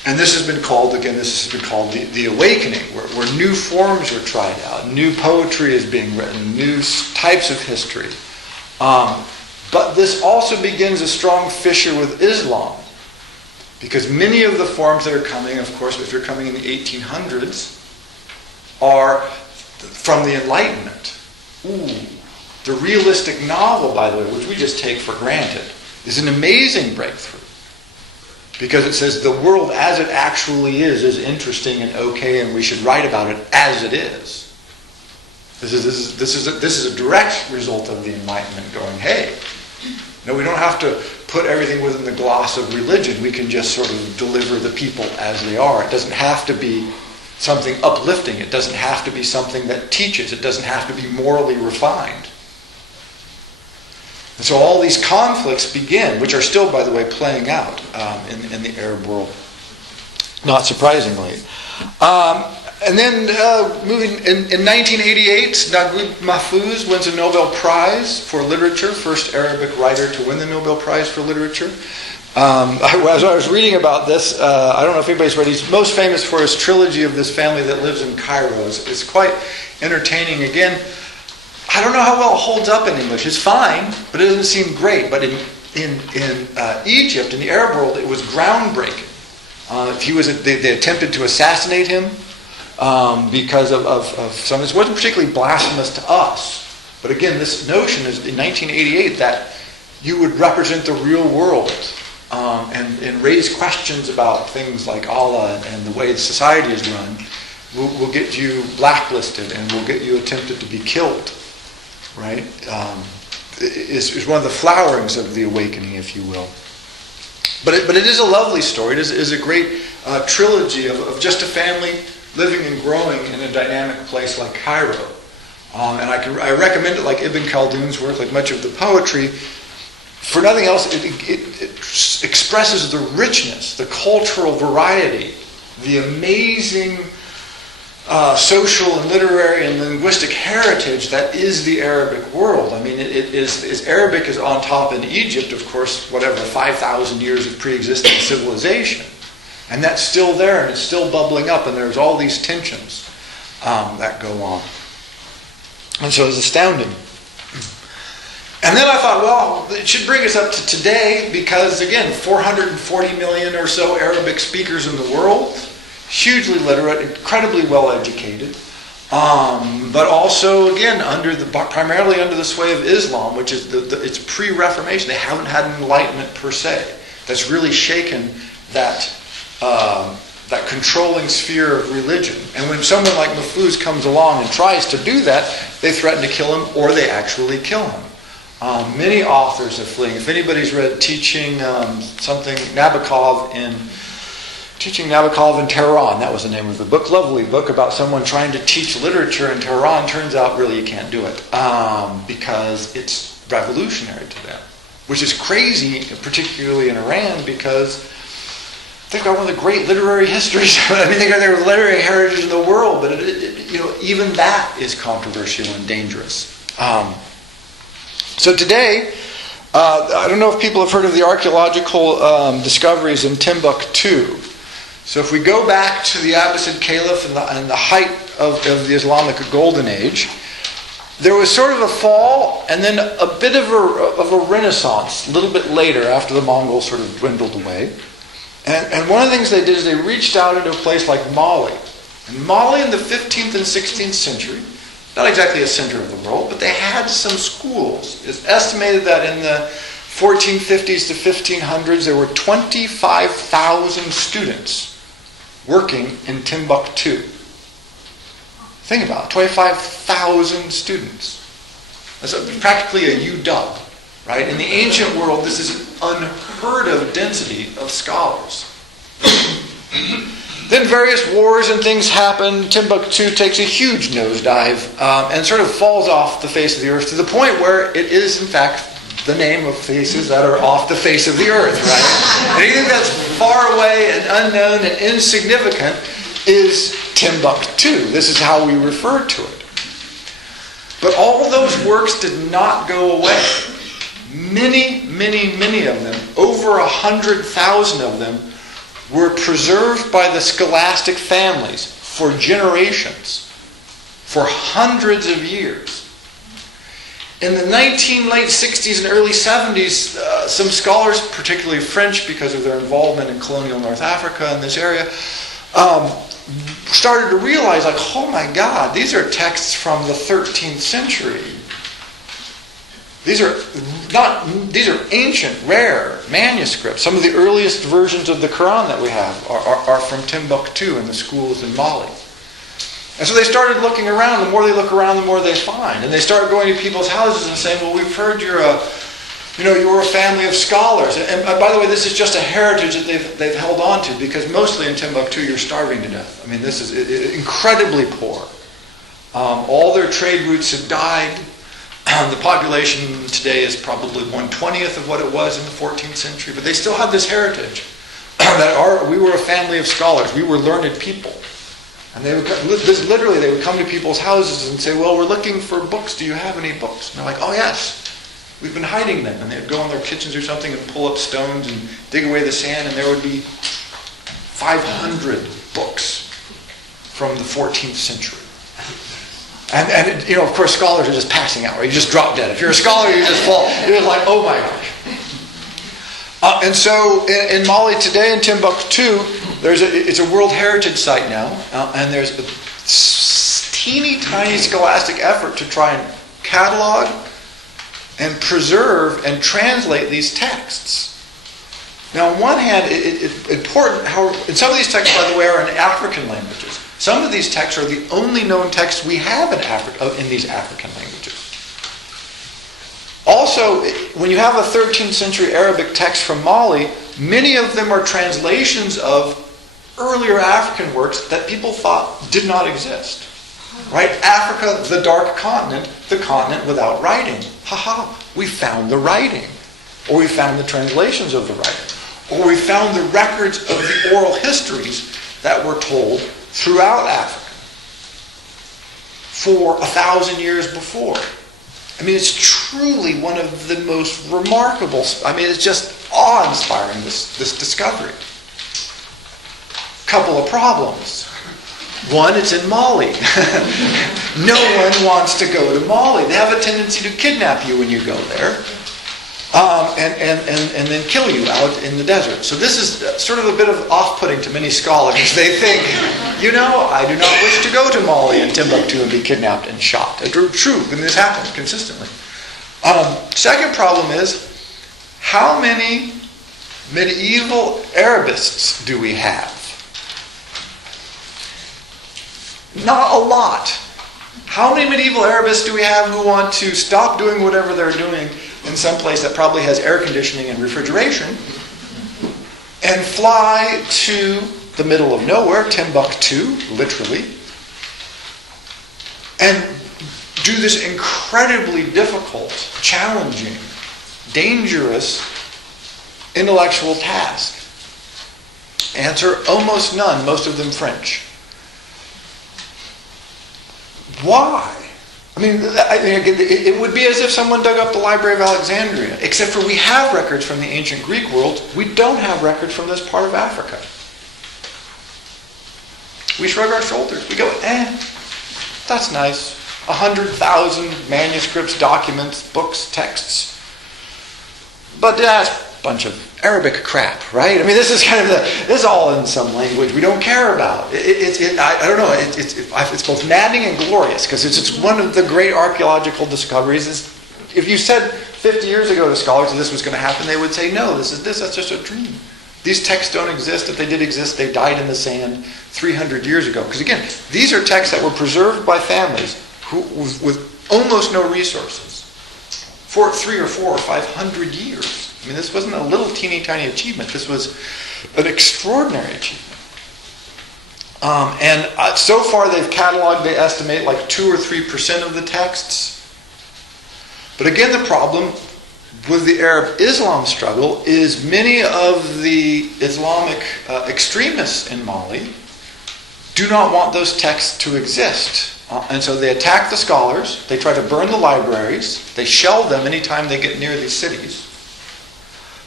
And this has been called, again, the awakening, where new forms are tried out, new poetry is being written, new types of history. But this also begins a strong fissure with Islam, because many of the forms that are coming, of course, if you're coming in the 1800s, are from the Enlightenment. The realistic novel, by the way, which we just take for granted, is an amazing breakthrough. Because it says the world as it actually is interesting and okay, and we should write about it as it is. This is a direct result of the Enlightenment going, hey, no, we don't have to put everything within the gloss of religion. We can just sort of deliver the people as they are. It doesn't have to be something uplifting. It doesn't have to be something that teaches. It doesn't have to be morally refined. And so all these conflicts begin, which are still, by the way, playing out in the Arab world, not surprisingly. And then moving in 1988, Naguib Mahfouz wins a Nobel Prize for literature, first Arabic writer to win the Nobel Prize for literature. As I was reading about this, I don't know if anybody's read, he's most famous for his trilogy of this family that lives in Cairo. It's quite entertaining. Again, I don't know how well it holds up in English. It's fine, but it doesn't seem great. But in Egypt, in the Arab world, it was groundbreaking. They attempted to assassinate him because of some. This wasn't particularly blasphemous to us. But again, this notion is in 1988 that you would represent the real world and raise questions about things like Allah and the way the society is run will get you blacklisted and will get you attempted to be killed. Right? Is one of the flowerings of the awakening, if you will. But it is a lovely story. It is a great trilogy of just a family living and growing in a dynamic place like Cairo. And I recommend it like Ibn Khaldun's work, like much of the poetry. For nothing else, it expresses the richness, the cultural variety, the amazing social and literary and linguistic heritage that is the Arabic world. I mean, Arabic is on top in Egypt, of course, 5,000 years of pre-existing civilization. And that's still there, and it's still bubbling up, and there's all these tensions that go on. And so it's astounding. And then I thought, well, it should bring us up to today, because, again, 440 million or so Arabic speakers in the world, hugely literate, incredibly well educated, but also, again, primarily under the sway of Islam, which is it's pre-Reformation. They haven't had an enlightenment per se that's really shaken that controlling sphere of religion. And when someone like Mahfouz comes along and tries to do that, they threaten to kill him, or they actually kill him. Many authors are fleeing. If anybody's read Teaching Nabokov in Tehran, that was the name of the book. Lovely book about someone trying to teach literature in Tehran. Turns out really you can't do it because it's revolutionary to them, which is crazy, particularly in Iran, because they've got one of the great literary histories. I mean, they got their literary heritage in the world, but even that is controversial and dangerous. So today, I don't know if people have heard of the archaeological discoveries in Timbuktu. So if we go back to the Abbasid Caliph and the height of the Islamic Golden Age, there was sort of a fall and then a bit of a renaissance a little bit later after the Mongols sort of dwindled away. And one of the things they did is they reached out into a place like Mali. And Mali in the 15th and 16th century, not exactly a center of the world, but they had some schools. It's estimated that in the 1450s to 1500s, there were 25,000 students working in Timbuktu. Think about it, 25,000 students. That's practically a UW, right? In the ancient world, this is an unheard of density of scholars. Then various wars and things happen. Timbuktu takes a huge nosedive and sort of falls off the face of the earth to the point where it is, in fact, the name of places that are off the face of the earth, right? Anything that's far away and unknown and insignificant is Timbuktu. This is how we refer to it. But all of those works did not go away. Many, many, many of them, over 100,000 of them, were preserved by the scholastic families for generations, for hundreds of years. In the late 60s and early 70s, some scholars, particularly French because of their involvement in colonial North Africa and this area, started to realize, like, oh my God, these are texts from the 13th century. These are ancient, rare manuscripts. Some of the earliest versions of the Quran that we have are from Timbuktu and the schools in Mali. And so they started looking around. The more they look around, the more they find. And they start going to people's houses and saying, well, we've heard you're a family of scholars. And by the way, this is just a heritage that they've held on to, because mostly in Timbuktu you're starving to death. I mean, this is incredibly poor. All their trade routes have died. The population today is probably 1/20th of what it was in the 14th century, but they still have this heritage that we were a family of scholars. We were learned people. And they would come to people's houses and say, well, we're looking for books. Do you have any books? And they're like, oh, yes. We've been hiding them. And they'd go in their kitchens or something and pull up stones and dig away the sand, and there would be 500 books from the 14th century. And of course, scholars are just passing out, right? You just drop dead. If you're a scholar, you just fall. You're just like, oh my gosh. And so in Mali today, in Timbuktu, it's a World Heritage Site now, and there's a teeny tiny scholastic effort to try and catalog and preserve and translate these texts. Now, on one hand, it's important how, and some of these texts, by the way, are in African languages. Some of these texts are the only known texts we have in these African languages. Also, when you have a 13th century Arabic text from Mali, many of them are translations of earlier African works that people thought did not exist. Right? Africa, the dark continent, the continent without writing. We found the writing. Or we found the translations of the writing. Or we found the records of the oral histories that were told throughout Africa for 1,000 years before. I mean, it's truly one of the most remarkable, it's just awe-inspiring, this discovery. Couple of problems. One, it's in Mali. No one wants to go to Mali. They have a tendency to kidnap you when you go there, and then kill you out in the desert. So this is sort of a bit of off-putting to many scholars. They think, I do not wish to go to Mali and Timbuktu and be kidnapped and shot. True, and this happens consistently. Second problem is, how many medieval Arabists do we have? Not a lot. How many medieval Arabists do we have who want to stop doing whatever they're doing in some place that probably has air conditioning and refrigeration and fly to the middle of nowhere, Timbuktu, literally, and do this incredibly difficult, challenging, dangerous intellectual task? Answer, almost none, most of them French. Why? It would be as if someone dug up the Library of Alexandria, except for we have records from the ancient Greek world. We don't have records from this part of Africa. We shrug our shoulders. We go, that's nice. 100,000 manuscripts, documents, books, texts. But that's a bunch of Arabic crap, right? This is this is all in some language we don't care about. I don't know. It's both maddening and glorious, because it's one of the great archaeological discoveries. If you said 50 years ago to scholars that this was going to happen, they would say, no, that's just a dream. These texts don't exist. If they did exist, they died in the sand 300 years ago. Because again, these are texts that were preserved by families with almost no resources for 300 or 400 or 500 years. This wasn't a little teeny tiny achievement. This was an extraordinary achievement. So far they've cataloged, they estimate, like 2 or 3% of the texts. But again, the problem with the Arab-Islam struggle is many of the Islamic extremists in Mali do not want those texts to exist. And so they attack the scholars, they try to burn the libraries, they shell them anytime they get near these cities.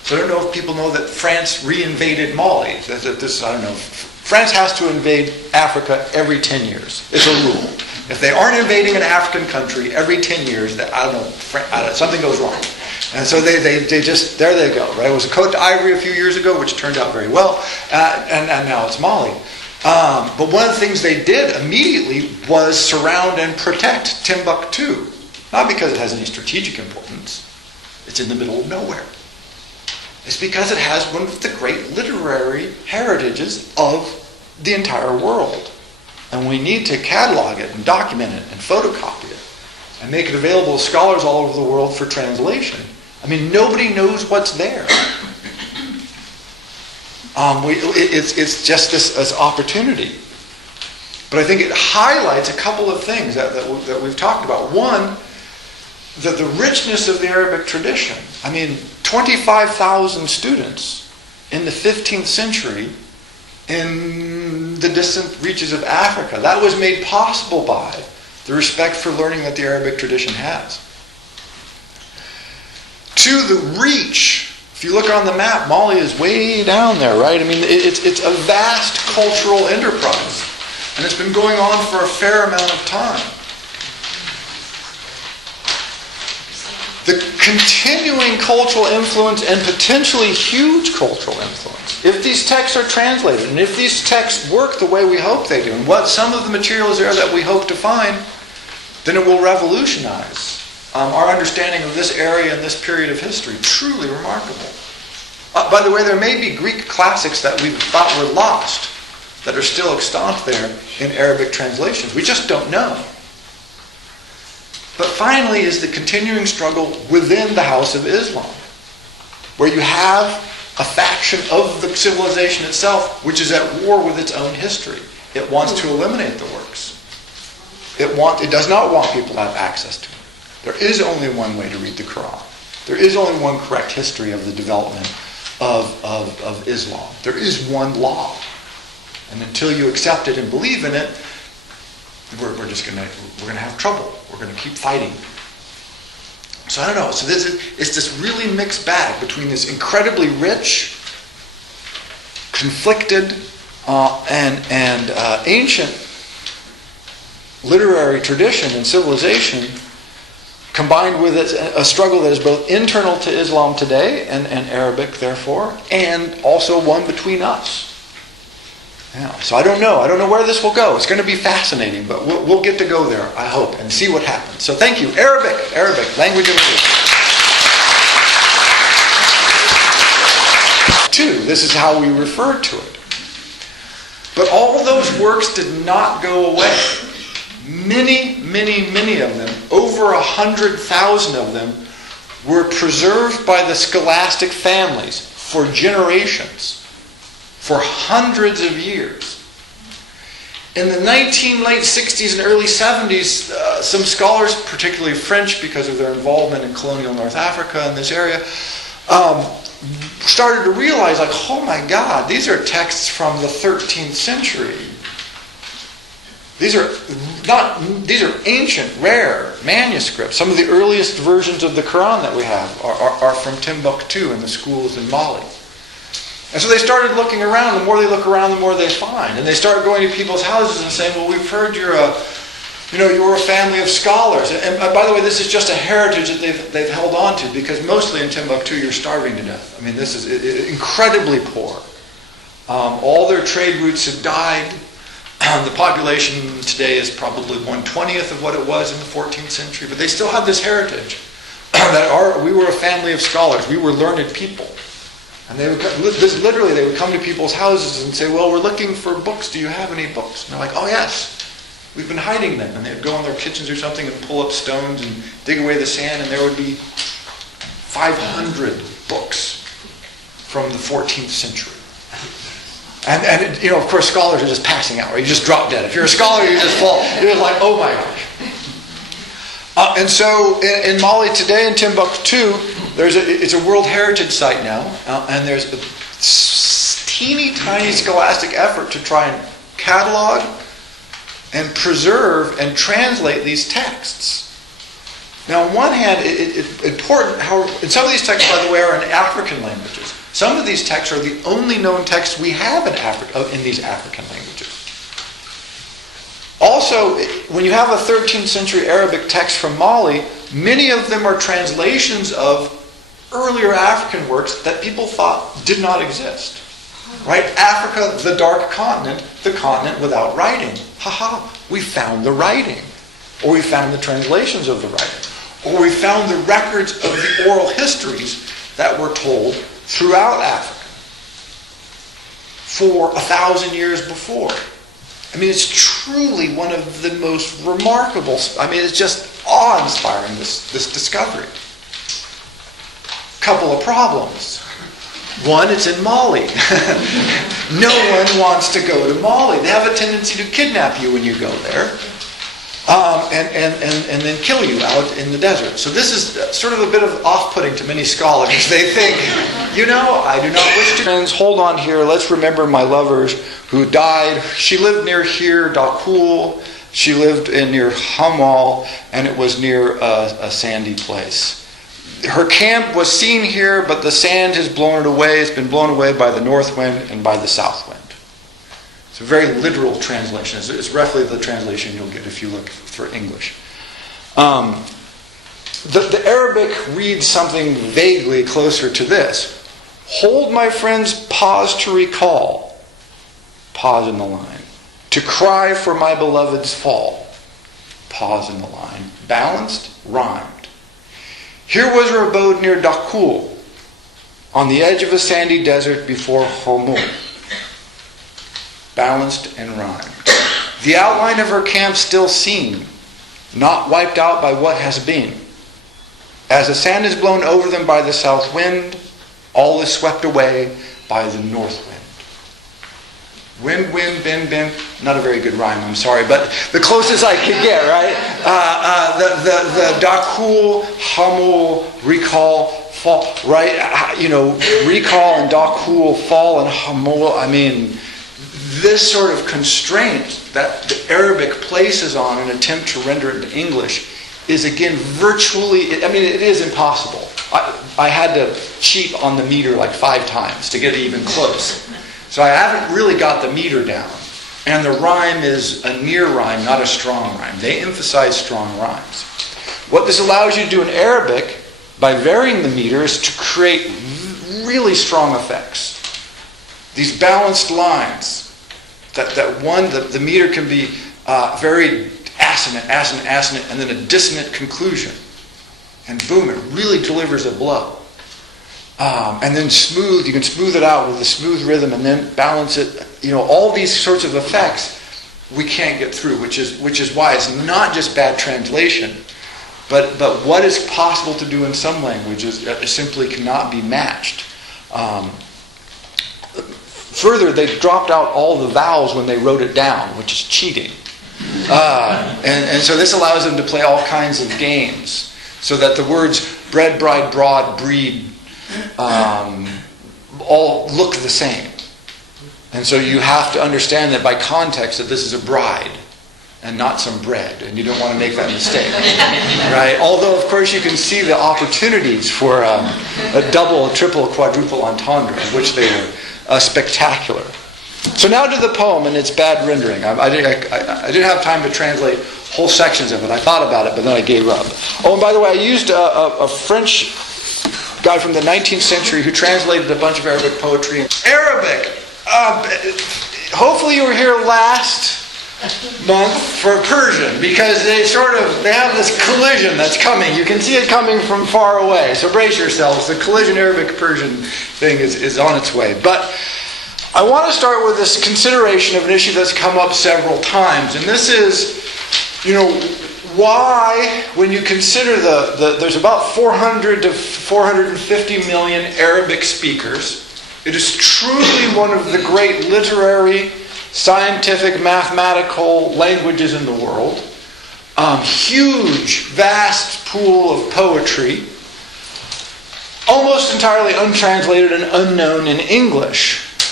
So I don't know if people know that France reinvaded Mali. I don't know. France has to invade Africa every 10 years. It's a rule. If they aren't invading an African country every 10 years, something goes wrong. And so they just, there they go, right? It was Côte d'Ivoire a few years ago, which turned out very well, and now it's Mali. But one of the things they did immediately was surround and protect Timbuktu. Not because it has any strategic importance. It's in the middle of nowhere. It's because it has one of the great literary heritages of the entire world. And we need to catalog it and document it and photocopy it and make it available to scholars all over the world for translation. I mean, nobody knows what's there. It's just this opportunity. But I think it highlights a couple of things that we've talked about. One, that the richness of the Arabic tradition. I mean, 25,000 students in the 15th century in the distant reaches of Africa. That was made possible by the respect for learning that the Arabic tradition has. Two, the reach. If you look on the map, Mali is way down there, right? I mean, it's a vast cultural enterprise. And it's been going on for a fair amount of time. The continuing cultural influence and potentially huge cultural influence. If these texts are translated, and if these texts work the way we hope they do, and what some of the material is there that we hope to find, then it will revolutionize our understanding of this area and this period of history. Truly remarkable. By the way, there may be Greek classics that we thought were lost that are still extant there in Arabic translations. We just don't know. But finally is the continuing struggle within the House of Islam, where you have a faction of the civilization itself which is at war with its own history. It wants to eliminate the works. It does not want people to have access to it. There is only one way to read the Quran. There is only one correct history of the development of Islam. There is one law. And until you accept it and believe in it, we're gonna have trouble. We're gonna keep fighting. So I don't know. So it's this really mixed bag between this incredibly rich, conflicted, and ancient literary tradition and civilization, combined with a struggle that is both internal to Islam today and Arabic, therefore, and also one between us. Yeah, so I don't know where this will go. It's going to be fascinating, but we'll get to go there, I hope, and see what happens. So thank you. Arabic, language of Islam. 2, this is how we referred to it. But all those works did not go away. Many, many, many of them, over 100,000 of them, were preserved by the scholastic families for generations. For hundreds of years. In the late 60s and early 70s, some scholars, particularly French because of their involvement in colonial North Africa and this area, started to realize, like, oh my God, these are texts from the 13th century. These are ancient, rare manuscripts. Some of the earliest versions of the Quran that we have are from Timbuktu in the schools in Mali. And so they started looking around. The more they look around, the more they find. And they start going to people's houses and saying, well, we've heard you're a family of scholars. And by the way, this is just a heritage that they've held on to, because mostly in Timbuktu you're starving to death. I mean, this is incredibly poor. All their trade routes have died. The population today is probably 1/20th of what it was in the 14th century. But they still have this heritage that we were a family of scholars. We were learned people. And they would come to people's houses and say, well, we're looking for books. Do you have any books? And they're like, oh, yes. We've been hiding them. And they'd go in their kitchens or something and pull up stones and dig away the sand, and there would be 500 books from the 14th century. And of course, scholars are just passing out, right? You just drop dead. If you're a scholar, you just fall. You're like, oh my gosh. And so in Mali today, in Timbuktu, it's a World Heritage Site now, and there's a teeny tiny scholastic effort to try and catalog and preserve and translate these texts Now, on one hand, it's important how, and some of these texts, by the way, are in African languages. Some of these texts are the only known texts we have in Africa, in these African languages. Also, when you have a 13th century Arabic text from Mali, many of them are translations of earlier African works that people thought did not exist. Right? Africa, the dark continent, the continent without writing. We found the writing. Or we found the translations of the writing. Or we found the records of the oral histories that were told throughout Africa for 1,000 years before. I mean, it's truly one of the most remarkable, it's just awe-inspiring, this discovery. Couple of problems. One, it's in Mali. No one wants to go to Mali. They have a tendency to kidnap you when you go there. And then kill you out in the desert. So this is sort of a bit of off-putting to many scholars. They think, I do not wish to... Friends, hold on here. Let's remember my lovers who died. She lived near here, Dakul. She lived near Hamal, and it was near a sandy place. Her camp was seen here, but the sand has blown it away. It's been blown away by the north wind and by the south wind. It's a very literal translation. It's roughly the translation you'll get if you look for English. The Arabic reads something vaguely closer to this. Hold, my friends, pause to recall. Pause in the line. To cry for my beloved's fall. Pause in the line. Balanced, rhymed. Here was her abode near Dakul, on the edge of a sandy desert before Homul. Balanced and rhymed. The outline of her camp still seen, not wiped out by what has been. As the sand is blown over them by the south wind, all is swept away by the north wind. Wind, wind, bin, bin. Not a very good rhyme, I'm sorry, but the closest I could get, right? The Dakul, Hamul, recall, fall, right? Recall and Dakul, fall and Hamul. This sort of constraint that the Arabic places on an attempt to render it into English is again virtually, it is impossible. I had to cheat on the meter like 5 times to get it even close. So I haven't really got the meter down. And the rhyme is a near rhyme, not a strong rhyme. They emphasize strong rhymes. What this allows you to do in Arabic, by varying the meter, is to create really strong effects. These balanced lines. The meter can be very assonant, and then a dissonant conclusion. And boom, it really delivers a blow. And then smooth, you can smooth it out with a smooth rhythm and then balance it. All these sorts of effects we can't get through, which is why it's not just bad translation, but what is possible to do in some languages simply cannot be matched. Further, they dropped out all the vowels when they wrote it down, which is cheating. And so this allows them to play all kinds of games, so that the words bread, bride, broad, breed, all look the same. And so you have to understand that by context that this is a bride and not some bread, and you don't want to make that mistake, right? Although, of course, you can see the opportunities for a double, a triple, quadruple entendre, which they were spectacular. So now to the poem and its bad rendering. I didn't have time to translate whole sections of it. I thought about it, but then I gave up. Oh, and by the way, I used a French guy from the 19th century who translated a bunch of Arabic poetry. Arabic! Hopefully you were here last month for Persian, because they have this collision that's coming. You can see it coming from far away. So brace yourselves. The collision Arabic-Persian thing is on its way. But I want to start with this consideration of an issue that's come up several times. And this is, why, when you consider there's about 400 to 450 million Arabic speakers, it is truly one of the great literary, scientific, mathematical languages in the world. Huge, vast pool of poetry, almost entirely untranslated and unknown in English.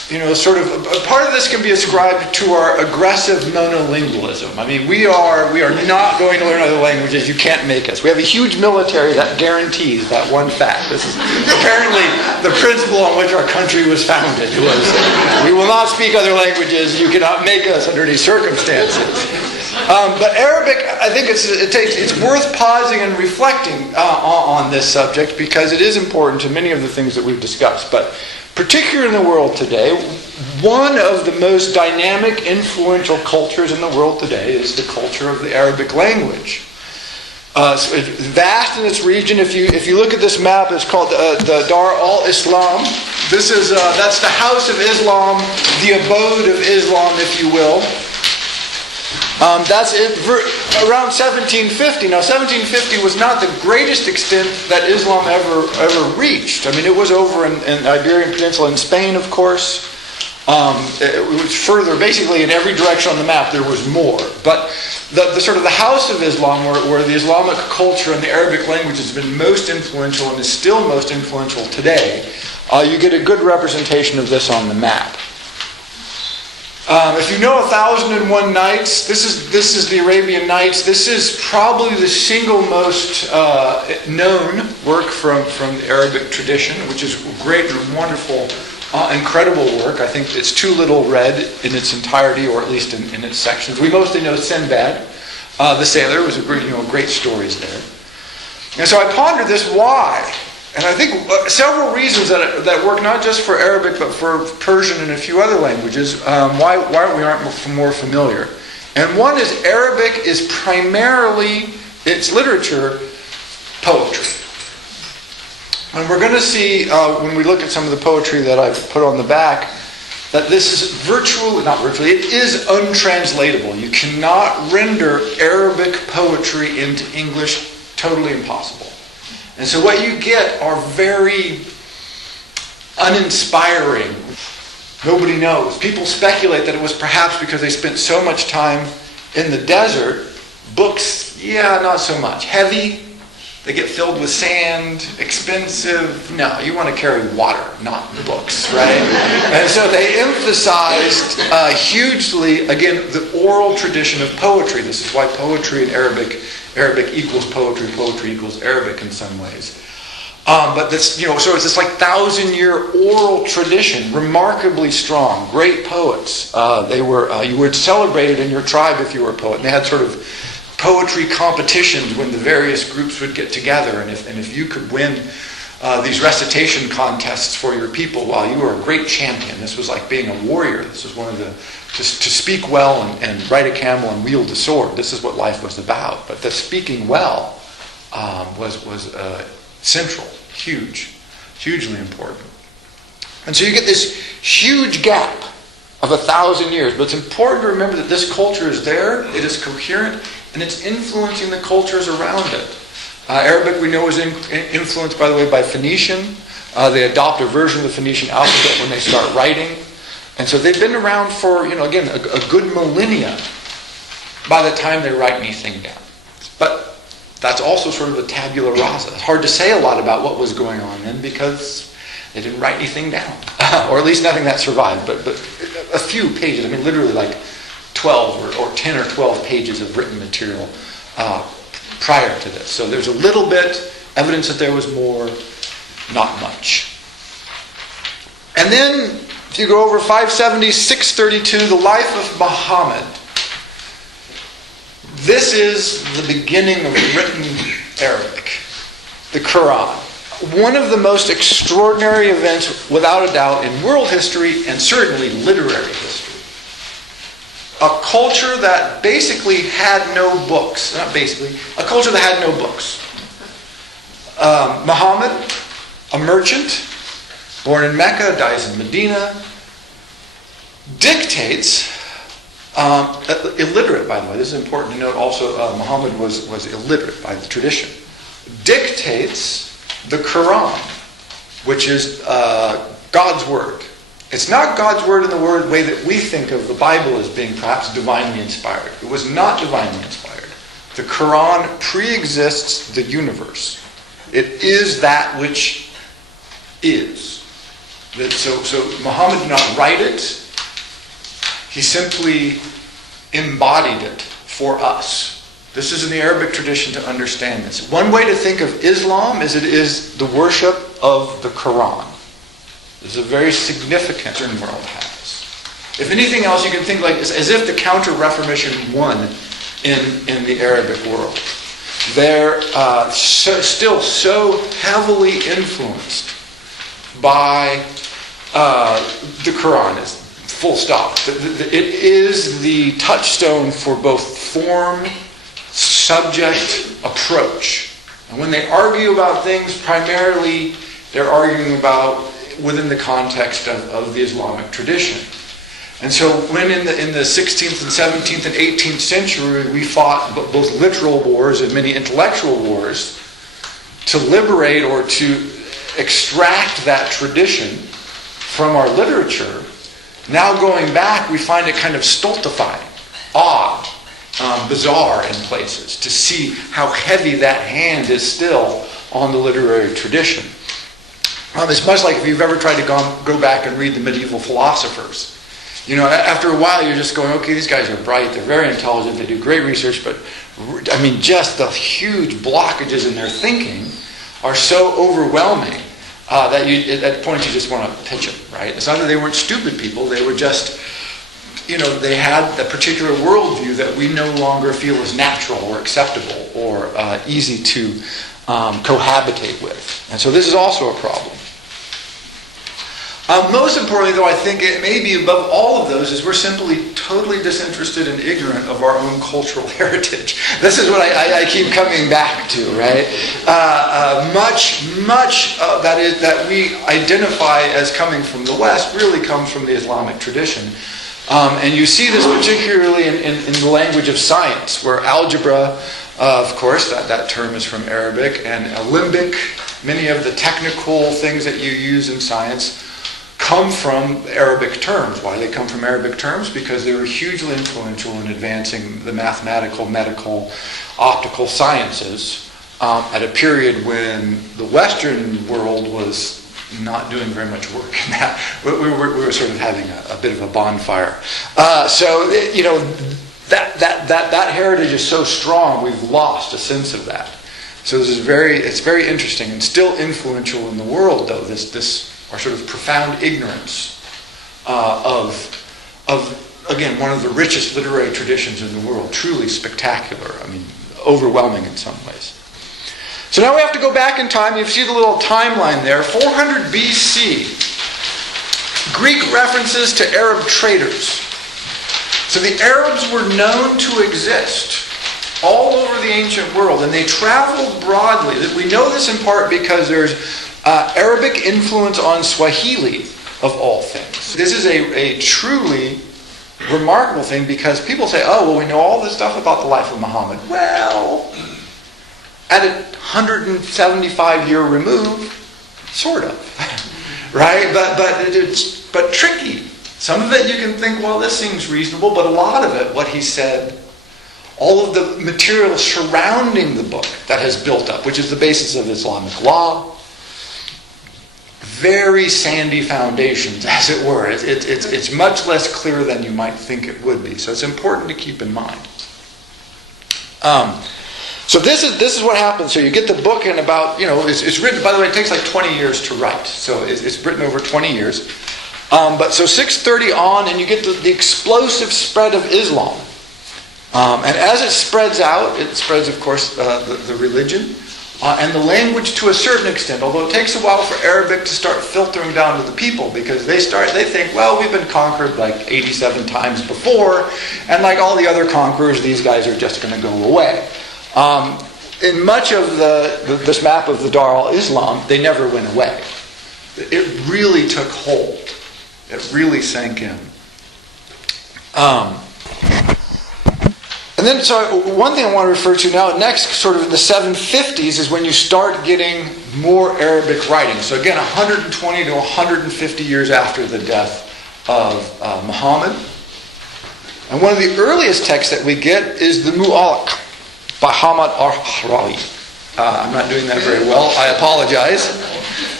sort of part of this can be ascribed to our aggressive monolingualism. I mean, we are not going to learn other languages. You can't make us. We have a huge military that guarantees that one fact. This is apparently the principle on which our country was founded. Was we will not speak other languages. You cannot make us under any circumstances. But Arabic, I think it's worth pausing and reflecting on this subject because it is important to many of the things that we've discussed. But particularly in the world today, one of the most dynamic, influential cultures in the world today is the culture of the Arabic language. It's vast in its region. If you look at this map, it's called the Dar al-Islam. That's the House of Islam, the abode of Islam, if you will. That's it, around 1750. Now, 1750 was not the greatest extent that Islam ever reached. I mean, it was over in the Iberian Peninsula in Spain, of course. It was further, basically in every direction on the map there was more. But the sort of the House of Islam, where the Islamic culture and the Arabic language has been most influential and is still most influential today, you get a good representation of this on the map. If you know 1001 Nights, this is the Arabian Nights. This is probably the single most known work from the Arabic tradition, which is great and wonderful, incredible work. I think it's too little read in its entirety, or at least in its sections. We mostly know Sinbad, the sailor. It was great stories there. And so I pondered this, why? And I think several reasons that work not just for Arabic but for Persian and a few other languages, why we aren't more familiar. And one is Arabic is primarily, its literature, poetry. And we're going to see, when we look at some of the poetry that I've put on the back, that this is it is untranslatable. You cannot render Arabic poetry into English. Totally impossible. And so what you get are very uninspiring. Nobody knows. People speculate that it was perhaps because they spent so much time in the desert. Books, not so much. Heavy, they get filled with sand, expensive. No, you want to carry water, not books, right? And so they emphasized hugely, again, the oral tradition of poetry. This is why poetry in Arabic equals poetry, poetry equals Arabic in some ways. But this, so it's this 1,000-year oral tradition, remarkably strong, great poets. You were celebrated in your tribe if you were a poet. And they had sort of poetry competitions when the various groups would get together, and if you could win these recitation contests for your people, you were a great champion. This was like being a warrior. This was one of the to speak well and ride a camel and wield a sword. This is what life was about. But the speaking well was central, hugely important. And so you get this huge gap of 1,000 years. But it's important to remember that this culture is there, it is coherent, and it's influencing the cultures around it. Arabic, we know, is influenced, by the way, by Phoenician. They adopt a version of the Phoenician alphabet when they start writing. And so they've been around for, again, a good millennia by the time they write anything down. But that's also sort of a tabula rasa. It's hard to say a lot about what was going on then because they didn't write anything down. Or at least nothing that survived. But a few pages, literally 12 or 10 or 12 pages of written material prior to this. So there's a little bit, evidence that there was more, not much. And then, if you go over 570, 632, the life of Muhammad. This is the beginning of written Arabic, the Quran. One of the most extraordinary events, without a doubt, in world history and certainly literary history. A culture that basically had no books. Not basically, a culture that had no books. Muhammad, a merchant, born in Mecca, dies in Medina, dictates, illiterate, by the way, this is important to note also, Muhammad was illiterate by the tradition, dictates the Quran, which is God's Word. It's not God's Word in the way that we think of the Bible as being perhaps divinely inspired. It was not divinely inspired. The Quran pre-exists the universe. It is that which is. So Muhammad did not write it. He simply embodied it for us. This is in the Arabic tradition to understand this. One way to think of Islam is it is the worship of the Quran. This is a very significant Western world has. If anything else, you can think like as if the Counter-Reformation won in the Arabic world. They're still so heavily influenced by the Quran, is full stop. It is the touchstone for both form, subject, approach. And when they argue about things, primarily they're arguing about within the context of the Islamic tradition. And so when in the 16th and 17th and 18th century we fought both literal wars and many intellectual wars to liberate or to extract that tradition from our literature, now going back we find it kind of stultifying, odd, bizarre in places to see how heavy that hand is still on the literary tradition. It's much like if you've ever tried to go back and read the medieval philosophers. You know, after a while you're just going, okay, these guys are bright, they're very intelligent, they do great research, but I mean, just the huge blockages in their thinking are so overwhelming that at points you just want to pitch them, right? It's not that they weren't stupid people, they were just, you know, they had a particular worldview that we no longer feel is natural or acceptable or easy to cohabitate with. And so this is also a problem. Most importantly, though, I think it may be above all of those is we're simply totally disinterested and ignorant of our own cultural heritage. This is what I keep coming back to, right? Much that we identify as coming from the West really comes from the Islamic tradition. And you see this particularly in the language of science, where algebra, of course, that term is from Arabic, and alembic, many of the technical things that you use in science come from Arabic terms. Why do they come from Arabic terms? Because they were hugely influential in advancing the mathematical, medical, optical sciences at a period when the Western world was not doing very much work in that. We were sort of having a bit of a bonfire. So, you know, that heritage is so strong, we've lost a sense of that. So it's very interesting and still influential in the world, though, this our sort of profound ignorance of again, one of the richest literary traditions in the world, truly spectacular, I mean, overwhelming in some ways. So now we have to go back in time. You see the little timeline there. 400 BC. Greek references to Arab traders. So the Arabs were known to exist all over the ancient world, and they traveled broadly. We know this in part because there's Arabic influence on Swahili, of all things. This is a truly remarkable thing because people say, oh, well, we know all this stuff about the life of Muhammad. Well, at a 175-year remove, sort of, right? But tricky. Some of it you can think, well, this seems reasonable, but a lot of it, what he said, all of the material surrounding the book that has built up, which is the basis of Islamic law, very sandy foundations, as it were. It's much less clear than you might think it would be. So it's important to keep in mind. So this is what happens. So you get the book in about, you know, it's written, by the way, it takes like 20 years to write. So it's written over 20 years. But so 630 on, and you get the explosive spread of Islam. And as it spreads out, it spreads, of course, the religion. And the language to a certain extent, although it takes a while for Arabic to start filtering down to the people, because they think, well, we've been conquered like 87 times before, and like all the other conquerors, these guys are just going to go away. In much of this map of the Dar al-Islam, they never went away. It really took hold. It really sank in. And then, so one thing I want to refer to now, next, sort of in the 750s, is when you start getting more Arabic writing. So again, 120 to 150 years after the death of Muhammad. And one of the earliest texts that we get is the Mu'allaq by Hamad al-Harawi. I'm not doing that very well. I apologize.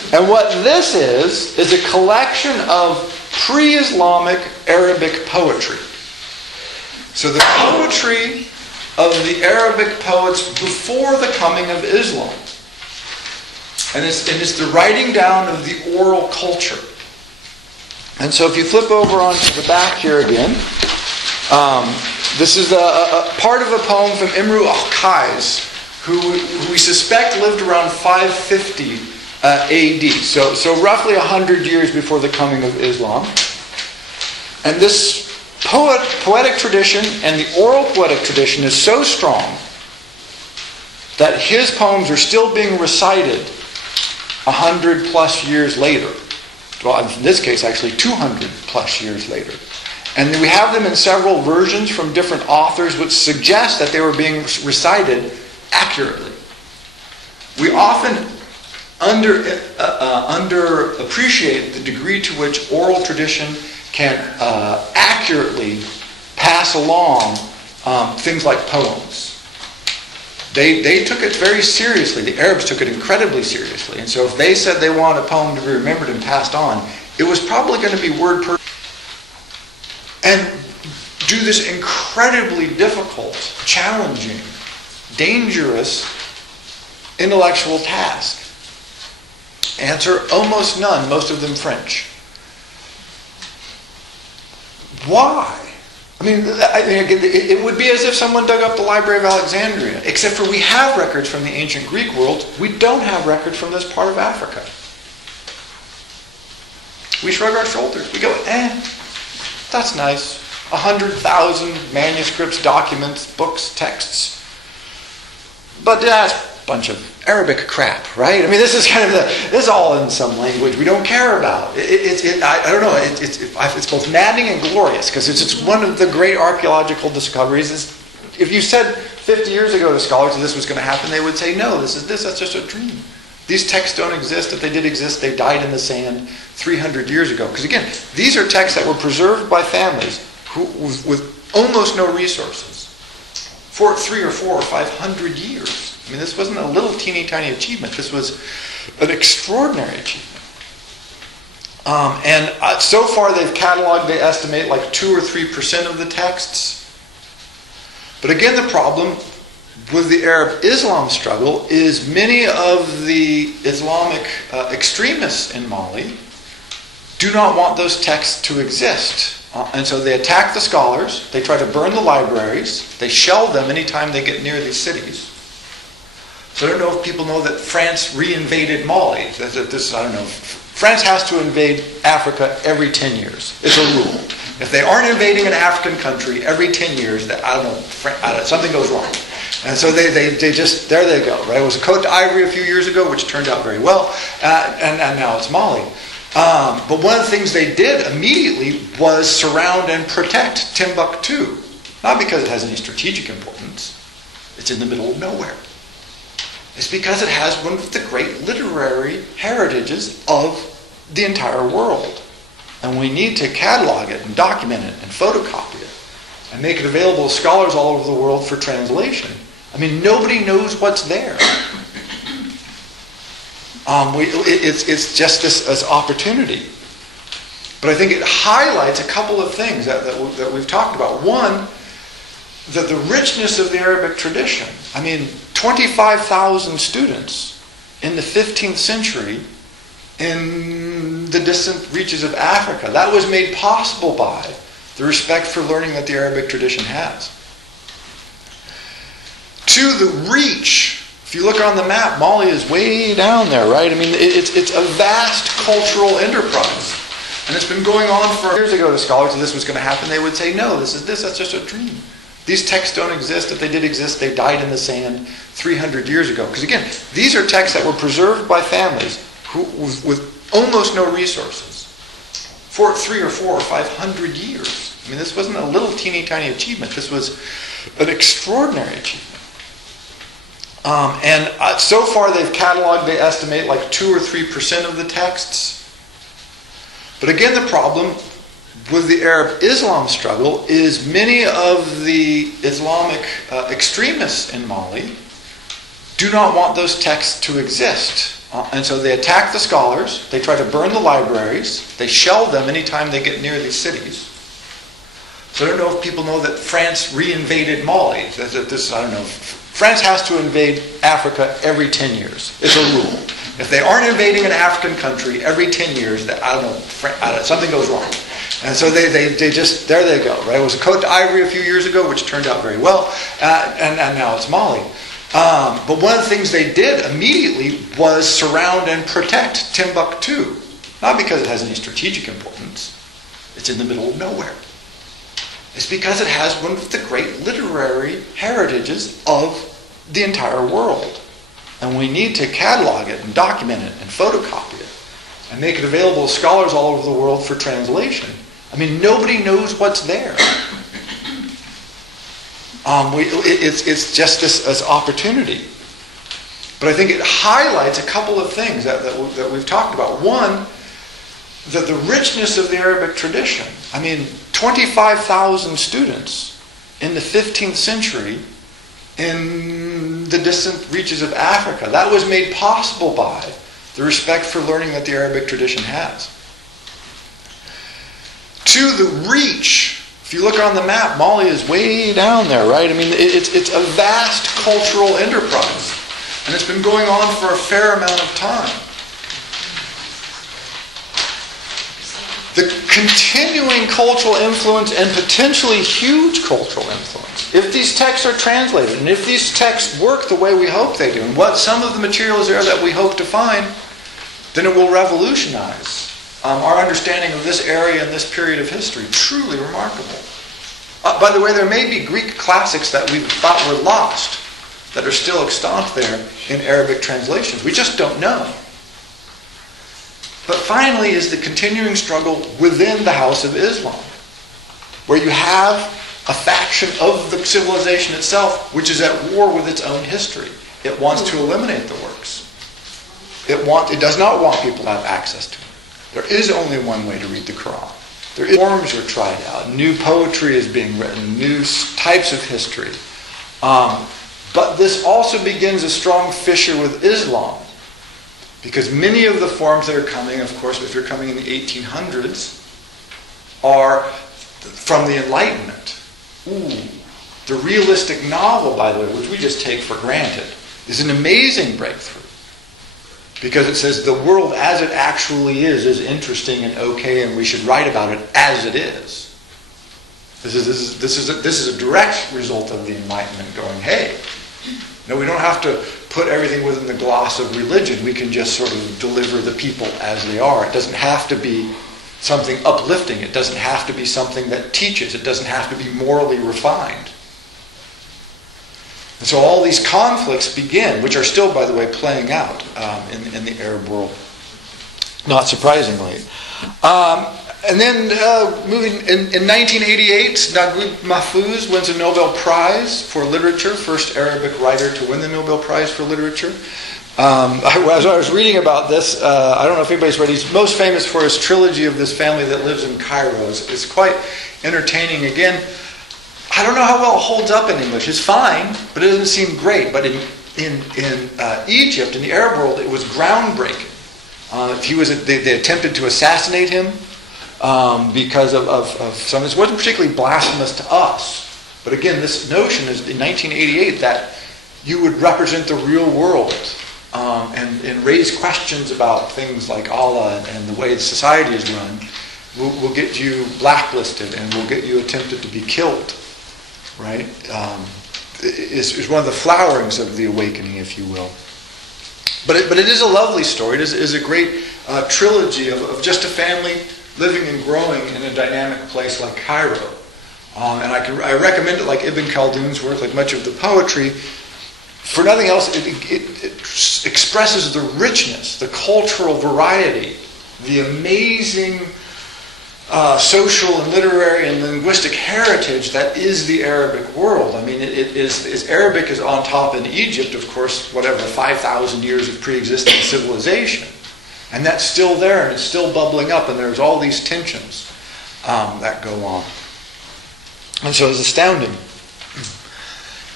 And what this is a collection of pre-Islamic Arabic poetry. So the poetry of the Arabic poets before the coming of Islam. And it's the writing down of the oral culture. And so if you flip over onto the back here again, this is a part of a poem from Imru al-Qais, who we suspect lived around 550 AD, so roughly 100 years before the coming of Islam. And this poetic tradition and the oral poetic tradition is so strong that his poems are still being recited 100 plus years later. Well, in this case, actually 200 plus years later. And we have them in several versions from different authors, which suggest that they were being recited accurately. We often underappreciate the degree to which oral tradition can accurately pass along things like poems. They took it very seriously. The Arabs took it incredibly seriously. And so if they said they want a poem to be remembered and passed on, it was probably going to be word per... And do this incredibly difficult, challenging, dangerous intellectual task. Answer, almost none, most of them French. Why? I mean, it would be as if someone dug up the Library of Alexandria, except for we have records from the ancient Greek world. We don't have records from this part of Africa. We shrug our shoulders. We go, that's nice. 100,000 manuscripts, documents, books, texts. But that's a bunch of Arabic crap, right? I mean, this is kind of this is all in some language we don't care about. I don't know. It's both maddening and glorious because it's one of the great archaeological discoveries. If you said 50 years ago to scholars that this was going to happen, they would say, no, that's just a dream. These texts don't exist. If they did exist, they died in the sand 300 years ago. Because again, these are texts that were preserved by families with almost no resources for 300 or 400 or 500 years. I mean, this wasn't a little teeny tiny achievement. This was an extraordinary achievement. And so far they've cataloged, they estimate, like 2 or 3% of the texts. But again, the problem with the Arab-Islam struggle is many of the Islamic extremists in Mali do not want those texts to exist. And so they attack the scholars, they try to burn the libraries, they shell them anytime they get near these cities. So I don't know if people know that France re-invaded Mali. I don't know. France has to invade Africa every 10 years. It's a rule. If they aren't invading an African country every 10 years, something goes wrong. And so they just, there they go, right? It was Côte d'Ivoire a few years ago, which turned out very well, and now it's Mali. But one of the things they did immediately was surround and protect Timbuktu. Not because it has any strategic importance. It's in the middle of nowhere. It's because it has one of the great literary heritages of the entire world. And we need to catalog it and document it and photocopy it and make it available to scholars all over the world for translation. I mean, nobody knows what's there. It's just this opportunity. But I think it highlights a couple of things that we've talked about. One, that the richness of the Arabic tradition. I mean, 25,000 students in the 15th century in the distant reaches of Africa. That was made possible by the respect for learning that the Arabic tradition has. Two, the reach. If you look on the map, Mali is way down there, right? I mean, it's a vast cultural enterprise. And it's been going on for years ago to scholars, if this was going to happen, they would say, no, that's just a dream. These texts don't exist. If they did exist, they died in the sand 300 years ago. Because again, these are texts that were preserved by families with almost no resources for 300 or 400 or 500 years. I mean, this wasn't a little teeny tiny achievement. This was an extraordinary achievement. And so far they've cataloged, they estimate, like 2 or 3% of the texts. But again, the problem with the Arab-Islam struggle is many of the Islamic extremists in Mali do not want those texts to exist. And so they attack the scholars, they try to burn the libraries, they shell them anytime they get near these cities. So I don't know if people know that France reinvaded Mali. I don't know. France has to invade Africa every 10 years. It's a rule. If they aren't invading an African country every 10 years, something goes wrong. And so they just, there they go, right? It was Côte d'Ivoire a few years ago, which turned out very well, and now it's Mali. But one of the things they did immediately was surround and protect Timbuktu. Not because it has any strategic importance. It's in the middle of nowhere. It's because it has one of the great literary heritages of the entire world. And we need to catalog it and document it and photocopy it and make it available to scholars all over the world for translation. I mean, nobody knows what's there. It's just this opportunity. But I think it highlights a couple of things that we've talked about. One, that the richness of the Arabic tradition. I mean, 25,000 students in the 15th century in the distant reaches of Africa. That was made possible by the respect for learning that the Arabic tradition has. Two, the reach. If you look on the map, Mali is way down there, right? I mean, it's a vast cultural enterprise. And it's been going on for a fair amount of time. The continuing cultural influence and potentially huge cultural influence. If these texts are translated, and if these texts work the way we hope they do, and what some of the material is there that we hope to find, then it will revolutionize our understanding of this area and this period of history. Truly remarkable. By the way, there may be Greek classics that we thought were lost that are still extant there in Arabic translations. We just don't know. But finally is the continuing struggle within the House of Islam, where you have a faction of the civilization itself which is at war with its own history. It wants to eliminate the works. It does not want people to have access to it. There is only one way to read the Quran. Forms are tried out. New poetry is being written. New types of history. But this also begins a strong fissure with Islam. Because many of the forms that are coming, of course, if you're coming in the 1800s, are from the Enlightenment. The realistic novel, by the way, which we just take for granted, is an amazing breakthrough. Because it says the world as it actually is interesting and okay, and we should write about it as it is. This is a direct result of the Enlightenment going, hey, no, we don't have to put everything within the gloss of religion. We can just sort of deliver the people as they are. It doesn't have to be something uplifting. It doesn't have to be something that teaches. It doesn't have to be morally refined. And so all these conflicts begin, which are still, by the way, playing out in the Arab world, not surprisingly. And then moving in 1988, Naguib Mahfouz wins a Nobel Prize for Literature, first Arabic writer to win the Nobel Prize for Literature. As I was reading about this, I don't know if anybody's read, he's most famous for his trilogy of this family that lives in Cairo. It's quite entertaining. Again, I don't know how well it holds up in English. It's fine, but it doesn't seem great. But in Egypt, in the Arab world, it was groundbreaking. They attempted to assassinate him because of some. This wasn't particularly blasphemous to us. But again, this notion is in 1988 that you would represent the real world and raise questions about things like Allah and the way society is run will get you blacklisted and will get you attempted to be killed. Right? Is one of the flowerings of the awakening, if you will. But it is a lovely story. It is a great trilogy of just a family living and growing in a dynamic place like Cairo. And I recommend it like Ibn Khaldun's work, like much of the poetry. For nothing else, it expresses the richness, the cultural variety, the amazing social and literary and linguistic heritage that is the Arabic world. I mean, Arabic is on top in Egypt, of course, 5,000 years of pre-existing civilization. And that's still there, and it's still bubbling up, and there's all these tensions that go on. And so it's astounding.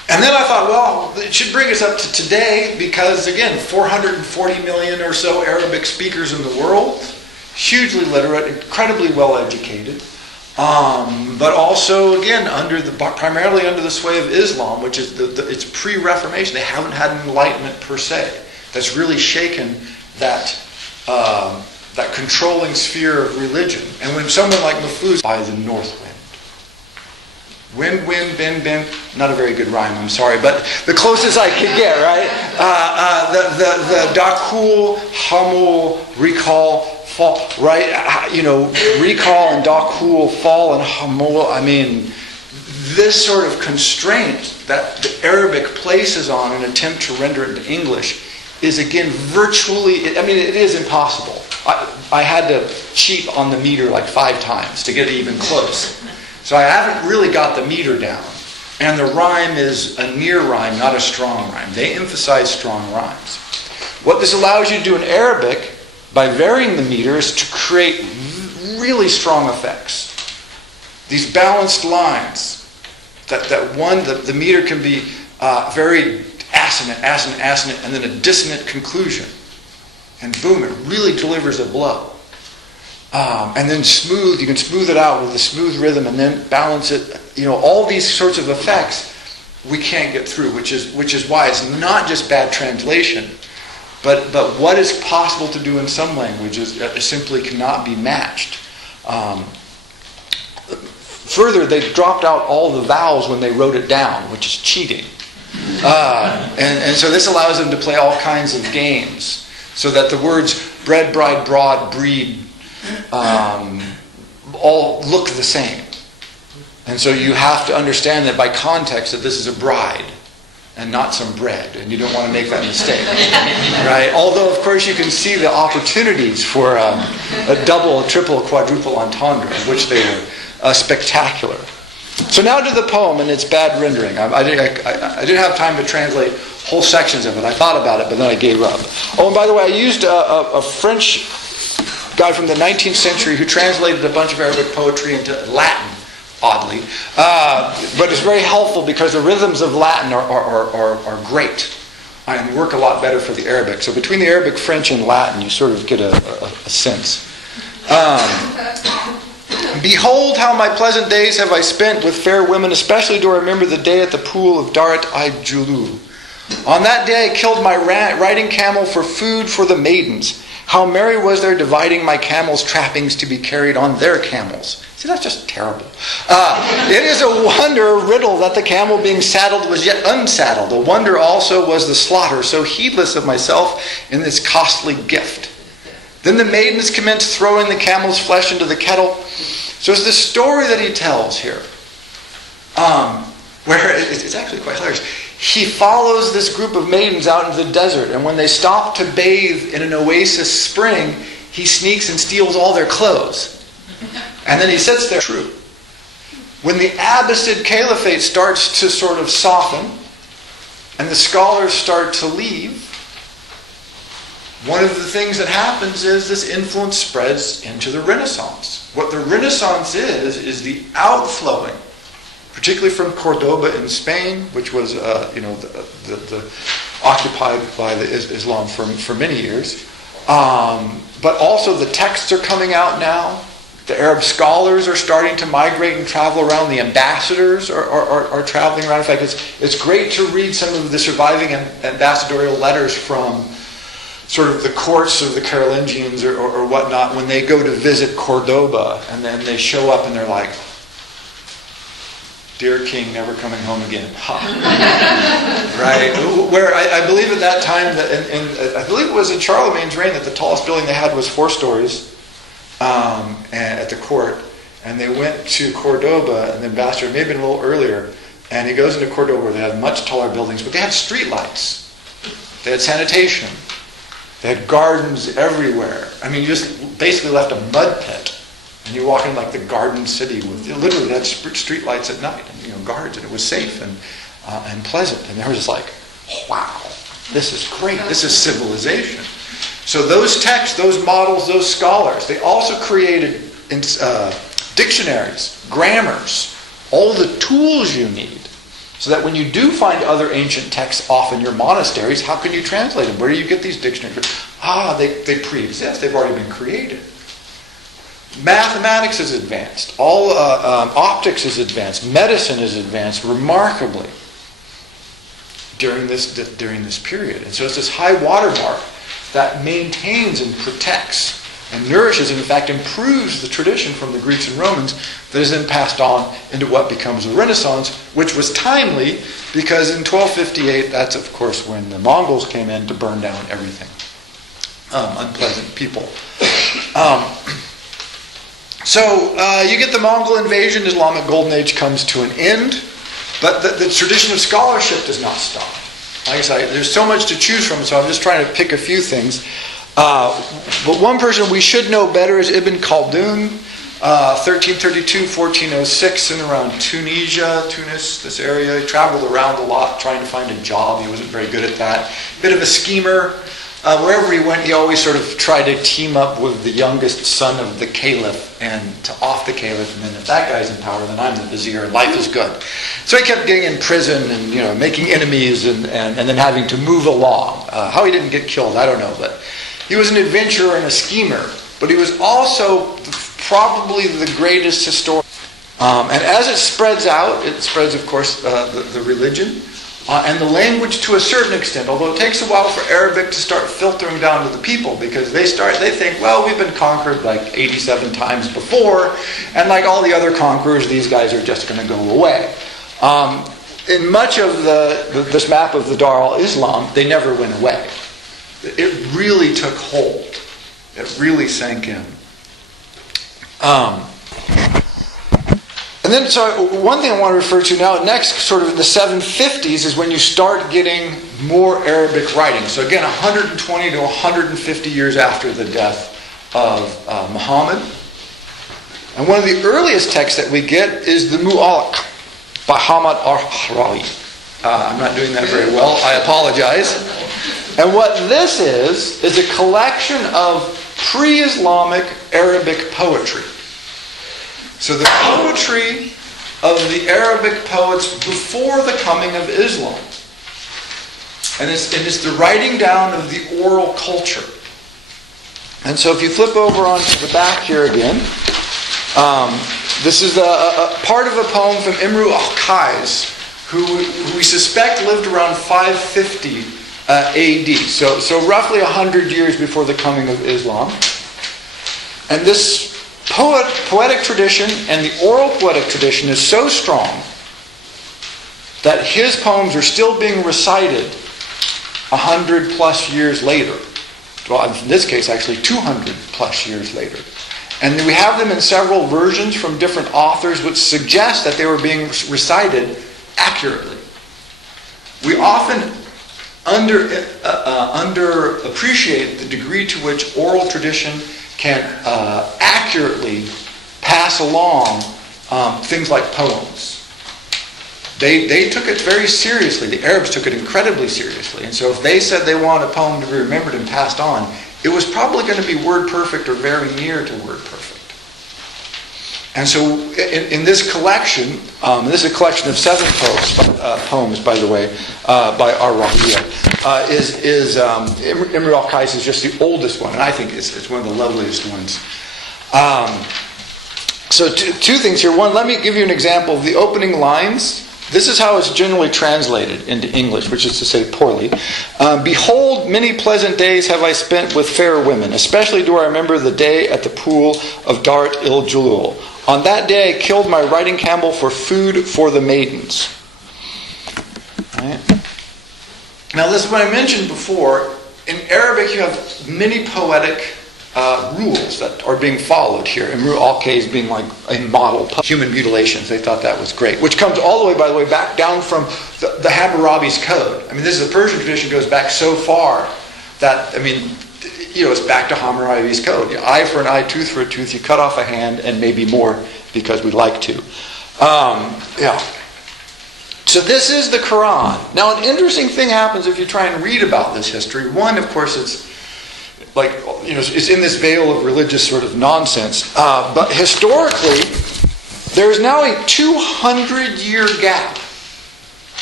And then I thought, well, it should bring us up to today because, again, 440 million or so Arabic speakers in the world, hugely literate, incredibly well educated, but also, again, primarily under the sway of Islam, which is it's pre-Reformation. They haven't had an enlightenment per se that's really shaken that controlling sphere of religion. And when someone like Mahfouz by the north wind, bin, not a very good rhyme, I'm sorry, but the closest I could get, right? The Dakul, Hamul, recall, fall, right? Recall and Dakul, fall and Hamul. I mean, this sort of constraint that the Arabic places on an attempt to render it into English is, again, virtually, it is impossible. I had to cheat on the meter like 5 times to get it even close. So I haven't really got the meter down. And the rhyme is a near rhyme, not a strong rhyme. They emphasize strong rhymes. What this allows you to do in Arabic, by varying the meter, is to create really strong effects. These balanced lines, the meter can be very assonant, and then a dissonant conclusion. And boom, it really delivers a blow. And then you can smooth it out with a smooth rhythm and then balance it. All these sorts of effects we can't get through, which is why it's not just bad translation, but what is possible to do in some languages simply cannot be matched. Further, they dropped out all the vowels when they wrote it down, which is cheating. And so this allows them to play all kinds of games, so that the words bread, bride, broad, breed, all look the same. And so you have to understand that by context that this is a bride and not some bread, and you don't want to make that mistake, right? Although, of course, you can see the opportunities for a double, a triple, a quadruple entendre, which they are spectacular. So now to the poem and its bad rendering. I didn't have time to translate whole sections of it. I thought about it, but then I gave up. Oh, and by the way, I used a French guy from the 19th century who translated a bunch of Arabic poetry into Latin, oddly. But it's very helpful because the rhythms of Latin are great and work a lot better for the Arabic. So between the Arabic, French, and Latin, you sort of get a sense. Behold how my pleasant days have I spent with fair women, especially do I remember the day at the pool of Darat Julu. On that day I killed my riding camel for food for the maidens. How merry was there dividing my camel's trappings to be carried on their camels. See, that's just terrible. It is a wonder, a riddle, that the camel being saddled was yet unsaddled. A wonder also was the slaughter, so heedless of myself in this costly gift. Then the maidens commenced throwing the camel's flesh into the kettle. So it's the story that he tells here, where it's actually quite hilarious. He follows this group of maidens out into the desert, and when they stop to bathe in an oasis spring, he sneaks and steals all their clothes. And then he sits there. True. When the Abbasid Caliphate starts to sort of soften, and the scholars start to leave, one of the things that happens is this influence spreads into the Renaissance. What the Renaissance is the outflowing, particularly from Cordoba in Spain, which was occupied by the Islam for many years. But also the texts are coming out now. The Arab scholars are starting to migrate and travel around. The ambassadors are traveling around. In fact, it's great to read some of the surviving ambassadorial letters from sort of the courts of the Carolingians or whatnot when they go to visit Cordoba, and then they show up and they're like, "Dear King, never coming home again." Right? Where I believe at that time, I believe it was in Charlemagne's reign, that the tallest building they had was 4 stories at the court. And they went to Cordoba, and the ambassador, it may have been a little earlier, and he goes into Cordoba where they had much taller buildings, but they had street lights. They had sanitation. They had gardens everywhere. I mean, you just basically left a mud pit, and you walk in like the garden city with literally they had street lights at night, and guards, and it was safe and pleasant. And they were just like, "Wow, this is great. This is civilization." So those texts, those models, those scholars, they also created dictionaries, grammars, all the tools you need So that when you do find other ancient texts off in your monasteries, how can you translate them? Where do you get these dictionaries? They pre-exist. They've already been created. Mathematics is advanced. All optics is advanced. Medicine is advanced remarkably during this period. And so it's this high watermark that maintains and protects and nourishes and in fact improves the tradition from the Greeks and Romans that is then passed on into what becomes the Renaissance, which was timely because in 1258, that's of course when the Mongols came in to burn down everything. Unpleasant people. So you get the Mongol invasion, Islamic Golden Age comes to an end, but the tradition of scholarship does not stop. Like I say, there's so much to choose from, so I'm just trying to pick a few things. But one person we should know better is Ibn Khaldun, 1332, 1406, in around Tunisia, Tunis, this area. He traveled around a lot trying to find a job. He wasn't very good at that. Bit of a schemer. Wherever he went, he always sort of tried to team up with the youngest son of the caliph and to off the caliph. And then if that guy's in power, then I'm the vizier and life is good. So he kept getting in prison and making enemies and then having to move along. How he didn't get killed, I don't know. But he was an adventurer and a schemer. But he was also probably the greatest historian. And as it spreads out, it spreads, of course, the religion. And the language to a certain extent, although it takes a while for Arabic to start filtering down to the people because they think, well, we've been conquered like 87 times before, and like all the other conquerors, these guys are just going to go away. In much of this map of the Dar al-Islam, they never went away. It really took hold. It really sank in. And then, so one thing I want to refer to now, next sort of in the 750s is when you start getting more Arabic writing. So again, 120 to 150 years after the death of Muhammad. And one of the earliest texts that we get is the Mu'allaq by Hamad al-Harawi. I'm not doing that very well, I apologize. And what this is a collection of pre-Islamic Arabic poetry. So the poetry of the Arabic poets before the coming of Islam. And it's the writing down of the oral culture. And so if you flip over onto the back here again, this is a part of a poem from Imru al-Qais, who we suspect lived around 550 AD. So roughly 100 years before the coming of Islam. And this poetic tradition and the oral poetic tradition is so strong that his poems are still being recited 100 plus years later. Well, in this case, actually 200 plus years later. And we have them in several versions from different authors, which suggest that they were being recited accurately. We often underappreciate the degree to which oral tradition can accurately pass along things like poems. They took it very seriously. The Arabs took it incredibly seriously. And so if they said they want a poem to be remembered and passed on, it was probably going to be word perfect or very near to word perfect. And so in this collection, this is a collection of 7 poems, by the way, by Ar-Rahiyya, Imru al-Qais is just the oldest one, and I think it's one of the loveliest ones. So two things here. One, let me give you an example of the opening lines. This is how it's generally translated into English, which is to say poorly. Behold, many pleasant days have I spent with fair women. Especially do I remember the day at the pool of Dart il-Julul. On that day I killed my riding camel for food for the maidens. Right. Now this is what I mentioned before. In Arabic you have many poetic rules that are being followed here. Imru al-Qais being like a model. Human mutilations, they thought that was great. Which comes all the way, by the way, back down from the Hammurabi's code. I mean, this is the Persian tradition, goes back so far that, I mean, it's back to Hammurabi's code. Eye for an eye, tooth for a tooth. You cut off a hand and maybe more because we like to. So this is the Quran. Now, an interesting thing happens if you try and read about this history. One, of course, it's like, it's in this veil of religious sort of nonsense. But historically, there's now a 200-year gap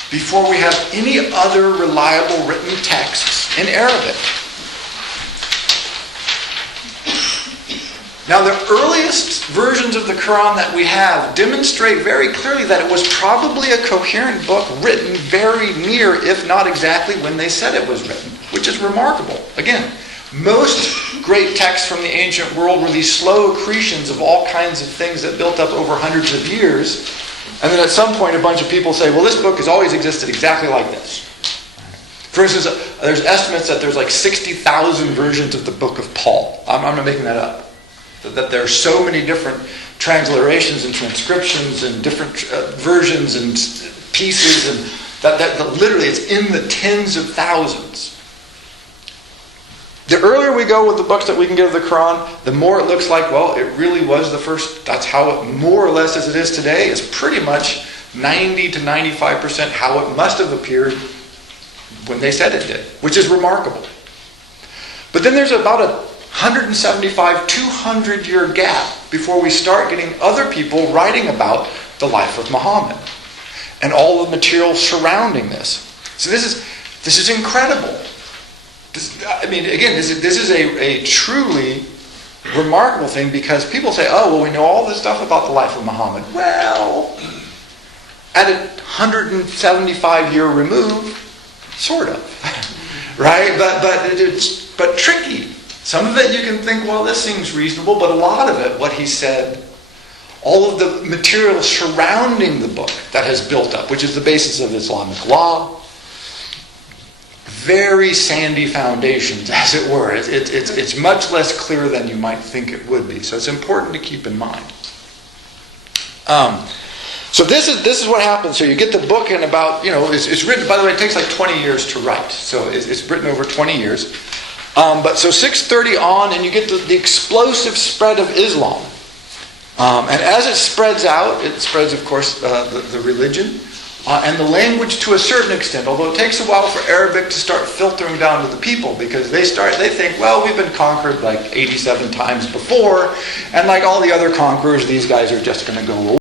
before we have any other reliable written texts in Arabic. Now, the earliest versions of the Quran that we have demonstrate very clearly that it was probably a coherent book written very near, if not exactly, when they said it was written, which is remarkable. Again, most great texts from the ancient world were these slow accretions of all kinds of things that built up over hundreds of years. And then at some point, a bunch of people say, well, this book has always existed exactly like this. For instance, there's estimates that there's like 60,000 versions of the Book of Paul. I'm not making that up. That there are so many different transliterations and transcriptions and different versions and pieces, and that literally it's in the tens of thousands. The earlier we go with the books that we can get of the Quran, the more it looks like, well, it really was the first. That's how it, more or less as it is today, is pretty much 90 to 95% how it must have appeared when they said it did, which is remarkable. But then there's about a 175, 200 year gap before we start getting other people writing about the life of Muhammad and all the material surrounding this. So this is incredible. This is a truly remarkable thing, because people say, oh, well, we know all this stuff about the life of Muhammad. Well, at a 175 year remove, sort of, right? But tricky. Some of it you can think, well, this seems reasonable, but a lot of it, what he said, all of the material surrounding the book that has built up, which is the basis of Islamic law, very sandy foundations, as it were. It's much less clear than you might think it would be. So it's important to keep in mind. So this is what happens. So you get the book in about, it's written, by the way, it takes like 20 years to write. So it's written over 20 years. But so 630 on, and you get the explosive spread of Islam. And as it spreads out, it spreads, of course, the religion and the language to a certain extent, although it takes a while for Arabic to start filtering down to the people, because they think, well, we've been conquered like 87 times before, and like all the other conquerors, these guys are just going to go